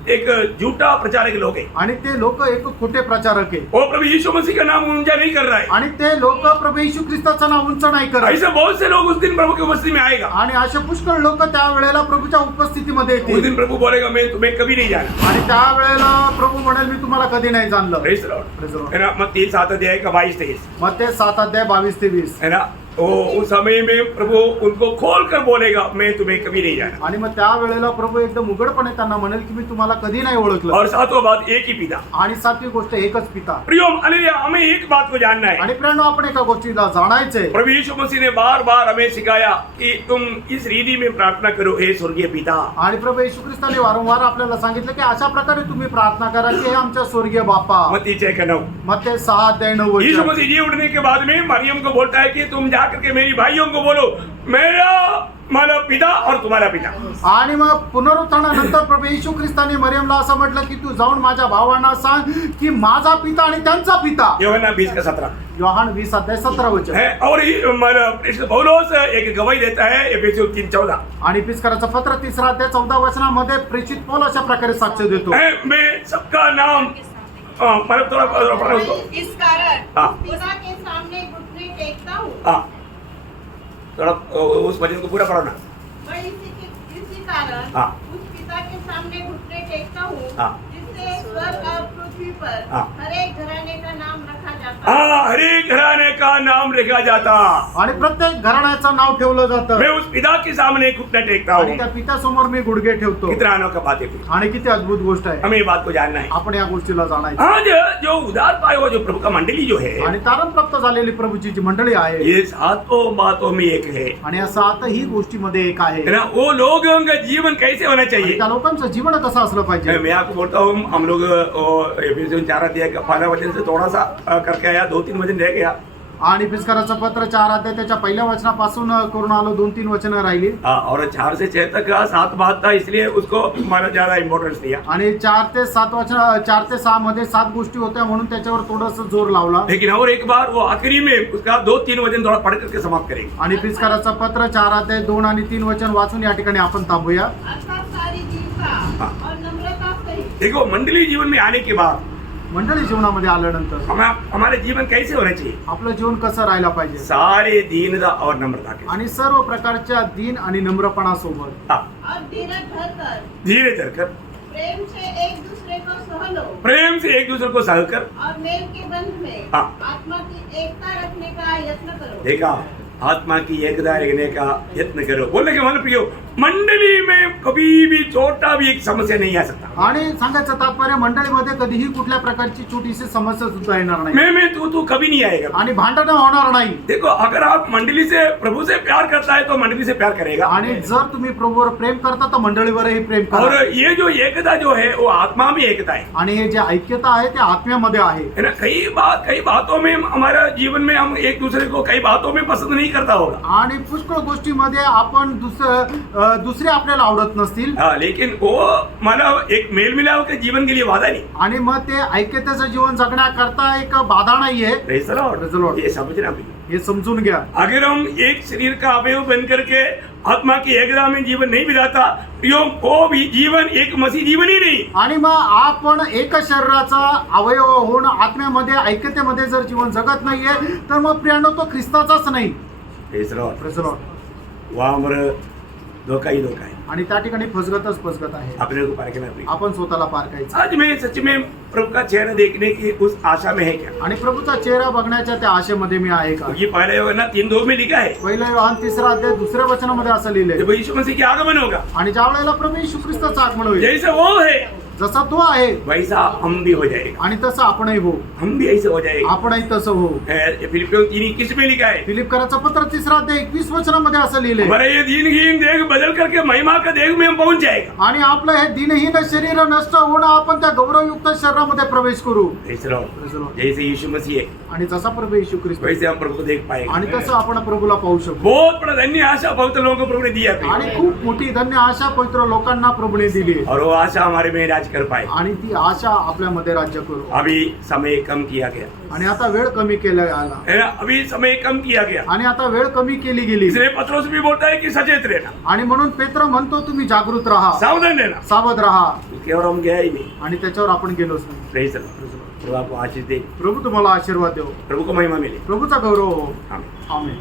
एक झूठा प्रचारक लोग है, आणि ते लोक एक खोटे प्रचारक आहे. वो प्रभु यीशु मसीह का नाम ऊंचा नहीं कर रहा है। आणि ते लोक प्रभू येशू ख्रिस्ताचं नाव उंच नाही करत. ऐसे बहुत से लोग उस दिन प्रभु की उपस्थिति में आएगा। आणि असे पुष्कळ लोक त्या वेळेला प्रभूच्या उपस्थितीमध्ये उस येतील. दिन प्रभु बोलेगा, मैं तुम्हें कभी नहीं जाना। आणि त्या वेळेला प्रभू म्हणेल, मी तुम्हाला कधी नाही जाणलं. Praise the Lord. Praise the Lord. है ना, मत्ती 7 अध्याय का 22-23 मग ते 7:22-20 है ना। वो उस समय में प्रभु उनको खोल कर बोलेगा, मैं तुम्हें कभी नहीं जाना। आणि मग त्या वेळेला प्रभू एकदम उघडपणे त्यांना म्हणेल की मी तुम्हाला कधी नाही ओळखलं. और सातों बात एक ही पिता। आणि सातवी गोष्ट एकच पिता. प्रियो, हालेलुया, हमें एक बात को जानना है। आणि प्रियांनो, आपण एका गोष्टीला जाणायचंय. प्रभु यीशु मसीह ने बार बार हमें सिखाया कि तुम इस रीति में प्रार्थना करो, हे स्वर्गीय पिता। आणि प्रभू येशू ख्रिस्ताने वारंवार आपल्याला सांगितलं की अशा प्रकारे तुम्ही प्रार्थना करा की हे आमच्या स्वर्गीय बापा. मत्ती 6:9। मग ते 6:9 यीशु मसीह जी उठने के बाद में मरियम को बोलता है कि तुम जाकर के मेरी भाइयों को बोलो, मेरा माला पिता और तुम्हारा पिता। आणि मग पुनरुत्थानानंतर प्रभू येशू ख्रिस्ताने मरियमला असं म्हटलं की तू जाऊन माझ्या भावांना सांग की माझा पिता आणि त्यांचा पिता. यूहन्ना 20:17 योहान 20:17 है। और पौलुस एक गवाही देता है, एफेसियों 3:14। आणि पिस्कराचं पत्र 3:14 प्रेषित पौल अशा प्रकारे साक्ष देतो. मैं सबका नाम मतलब थोड़ा पढ़ो उसको। इस कारण हाँ। पिता के सामने घुटने टेकता हूँ। हाँ, थोड़ा उस वचन को पूरा पढ़ो ना। मैं इसी कारण हाँ। उस पिता के सामने घुटने टेकता हूँ, हाँ। जिससे स्वर्ग और पृथ्वी पर हाँ। हर एक घराने का नाम रखा जाता है। हाँ, हर एक घराने का नाम लिखा जाता। आणि प्रत्येक घराण्याचं नाव ठेवलं जातं. मैं उस पिता के सामने घुटना टेकता आणि हूँ। त्या पित्यासमोर मी गुडघे ठेवतो. कितना अनोखा बात है। आणि किती अद्भुत गोष्ट आहे. हमें ये बात को जानना है। आपण या गोष्टीला जाणायचं. आज जो उदार पाए हो, जो प्रभु का मंडली जो है, आणि तारण प्राप्त झालेली प्रभूची जी मंडळी आहे, ये सातों बातों में एक है। आणि असं आता ही गोष्टीमध्ये एक आहे. है ना, वो लोगों का जीवन कैसे होना आणि चाहिए। त्या लोकांचं जीवन कसं असलं पाहिजे. मैं आपको बोलता हूँ, हम लोग एफेसियों 4 अध्याय का पहला वचन से थोड़ा सा करके आया, 2-3 वचन रह गया। आणि पिस्कराचं पत्र 4 त्याच्या पहिल्या वचनापासून करून आलो, 2-3 वचनं राहिली. हाँ, और 4 से 6 तक का 7 बात था, इसलिए उसको हमारा ज्यादा इम्पोर्टेंस दिया। आणि 4 ते 7 वचन, 4 ते 6 मध्ये 7 गोष्टी होत्या म्हणून त्याच्यावर थोडस जोर लावला. लेकिन और एक बार वो आखिरी में उसका 2-3 वचन थोड़ा पढ़ करके समाप्त करेंगे। आणि पिस्कराचं पत्र 4:2 आणि 3 वचन वाचून या ठिकाणी आपण थांबूया. अर्थात सारी दीनता हाँ। और नम्रता सहित देखो, मंडली जीवन में आने के बाद मंडळी जीवनामध्ये आल्यानंतर हमारे जीवन कैसे होना चाहिए। आपलं जीवन कसं राहायला पाहिजे. सारे दीनता और नम्रता के आणि सर्व प्रकारच्या दीन आणि नम्रपणासोबत. हाँ, और धीरज धरकर धीरे धरकर प्रेम से एक दूसरे को सह लो प्रेम से एक दूसरे को सहकर और मेल के बंध में हाँ। आत्मा की एकता रखने का यत्न करो। देखा, आत्मा की एकता रखने का यत्न करो। बोलने के मन प्रियो, मंडली में कभी भी छोटा भी एक समस्या नहीं आ सकता। आणि सांगायचं तात्पर्य, मंडळीमध्ये कधीही कुठल्या प्रकारची छोटीशी समस्या सुद्धा येणार नाही. मैं तू कभी नहीं आएगा। आणि भांडणं होणार नाही. देखो, अगर आप मंडली से प्रभु से प्यार करता है तो मंडली से प्यार करेगा। आणि जर तुम्ही प्रभूवर प्रेम करता तर मंडळीवरही प्रेम और करा. ये जो एकता जो है वो आत्मा में एकता है। आणि हे जे ऐक्यता आहे ते आत्म्यामध्ये आहे. है ना, कई बातों में हमारा जीवन में हम एक दूसरे को कई बातों में पसंद नहीं करता होगा। आणि पुष्कळ गोष्टीमध्ये आपण दुसरे आपल्याला आवडत नसतील. हाँ, लेकिन वो मतलब एक मेल मिलाप के जीवन के लिए वादा नहीं। आणि मग ते ऐक्यतेचं जीवन जगण्याकरता एक बाधा नाहीये. Praise the Lord. Praise the Lord. ये समझना भी। हे समजून घ्या. अगर हम एक शरीर का अवयव बन करके आत्मा की एकता में जीवन नहीं बिताता, वो भी जीवन एक मसीह जीवन ही नहीं। आणि मग आपण एक शरीराचा अवयव होऊन आत्म्यामध्ये ऐक्यतेमध्ये जर जीवन जगत नाहीये तर मग प्रियांनो तो ख्रिस्ताचाच नाही. Praise the Lord. Praise the Lord. वहाँ पर धोखा ही धोखा है। आणि त्या ठिकाणी फसगत आहे. अपने को पार करना भी। आपण स्वतःला पारखायचं. आज मैं सच में प्रभु का चेहरा देखने की उस आशा में है क्या। आणि प्रभूचा चेहरा बघण्याच्या त्या आशेमध्ये मी आहे का. ये पहले योहन्ना 3:2 में लिखा है, पहिला योहान 3 दुसऱ्या वचनामध्ये असं लिहिलंय. जब यीशु मसीह की आगमन होगा, आणि ज्या वेळेला प्रभू येशू ख्रिस्ताचं आगमन होईल, जैसे वो है जसा तो आहे वैसा हम भी हो जाएगा, आणि तसं आपणही हो, हम भी ऐसे हो जाएगा। आपणही तसं हो. फिलिपियों 3:21 में लिखा है, फिलिप कराचं पत्र 3:21 वचनामध्ये असं लिहिलंय, हमारा ये दीनहीन देह बदल करके महिमा का देह में हम पहुंच जाएगा। आणि आपलं हे दिनहीन शरीर नष्ट होणं आपण त्या गौरवयुक्त शरीरामध्ये प्रवेश करू. Praise the Lord। जैसे यीशु मसीह है आणि जसा प्रभू येशू ख्रिस्त वैसे हम प्रभु को देख आणि पाएंगे। तसं आपण प्रभूला पाहू शकतो. बहुत बड़ा धन्य आशा पवित्र लोगों को प्रभु ने दिया आणि है, खूप मोठी धन्य आशा पवित्र लोकांना प्रभूने दिली आहे. और वो आशा हमारे में राज कर पाए। आणि ती आशा आपल्यामध्ये राज्य करू. अभी समय कम किया गया आणि आता वेळ कमी केला आला, है ना, अभी समय कम किया गया, आणि आता वेळ कमी केली गेली. इसलिए पत्रोस भी बोलता है कि सचेत रहना, आणि म्हणून पेत्र म्हणतो तुम्ही जागृत राहा, सावधान रहना, सावध राहा. उसके और हम गया ही नहीं। आणि त्याच्यावर आपण गेलोच नाही. Praise the Lord। प्रभु आपको आशीष दे, प्रभू तुम्हाला आशीर्वाद देव, प्रभु को महिमा मिले। प्रभूचा गौरव हो. आमीन। आमेन.